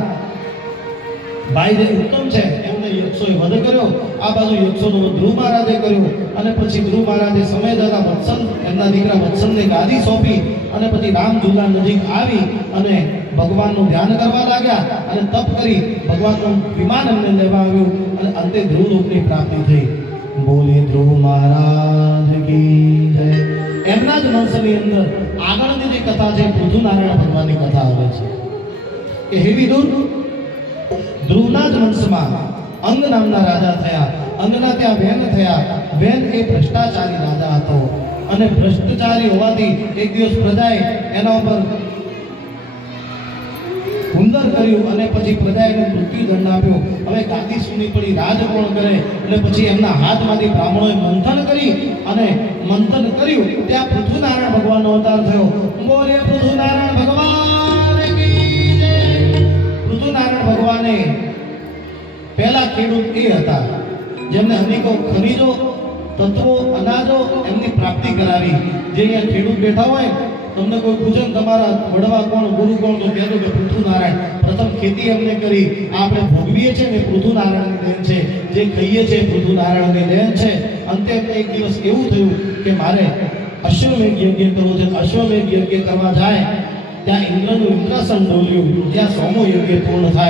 ભાઈ જે ઉત્તમ છે એમને યક્ષોએ વધ કર્યો. આ બાજુ યક્ષોનો વધ ધ્રુવ મહારાજે કર્યો. અને પછી ધ્રુવ મહારાજે સમય જતા વત્સન, એમના દીકરા વત્સનને ગાદી સોંપી. અને પછી રામઝુલા નજીક આવી અને ભગવાનનું ધ્યાન કરવા લાગ્યા અને તપ કરી ભગવાનનું વિમાન એમને લેવા આવ્યું. અને અંતે ધ્રુવ લોકની પ્રાપ્તિ થઈ. બોલી ધ્રુવ મહારાજ કી જય. એમના જ વંશની અંદર આગળની જે કથા છે પૃથુનારાયણ ભગવાનની કથા આવે છે કે હે વિદુર, ધ્રુવના જ વંશમાં અંગ નામના રાજા થયા. અંગના ત્યાં વેન થયા. વેન એ ભ્રષ્ટાચારી રાજા હતો. અને ભ્રષ્ટાચારી હોવાથી એક દિવસ પ્રજાએ એના ઉપર હુંદર કર્યું અને પછી પ્રજાએ મૃત્યુદંડ આપ્યો. હવે ગાદી સુની પડી, રાજ કોણ કરે? એટલે પછી એમના હાથમાંથી બ્રાહ્મણોએ મંથન કરી અને મંથન કર્યું ત્યાં પૃથ્વીનારાયણ ભગવાનનો અવતાર થયો. બોલે પૃથ્વીનારાયણ ભગવાન કી જય. પૃથ્વીનારાયણ ભગવાને પહેલા ખેડૂત એ હતા જેમને અનેકો ખનીજો, તત્વો, અનાજો એમની પ્રાપ્તિ કરાવી. જે અહીંયા ખેડૂત બેઠા હોય, તમને કોઈ પૂછે તમારા વડવા કોણ, ગુરુ કોણ, તો કહેજો કે પૃથ્વીનારાયણ. પ્રથમ ખેતી એમને કરી. આપણે ભોગવીએ છીએ ને પૃથ્વીનારાયણની દેન છે, જે કહીએ છીએ પૃથ્વીનારાયણની દેન છે. અંતે એક દિવસ એવું થયું કે મારે અશ્વમેઘ યજ્ઞ કરવો છે. અશ્વમેઘ યજ્ઞ કરવા જાય ત્યાં ઇન્દ્રનું ઇન્દ્રાસન ડોલ્યું. ત્યાં સોમો યજ્ઞ પૂર્ણ થાય.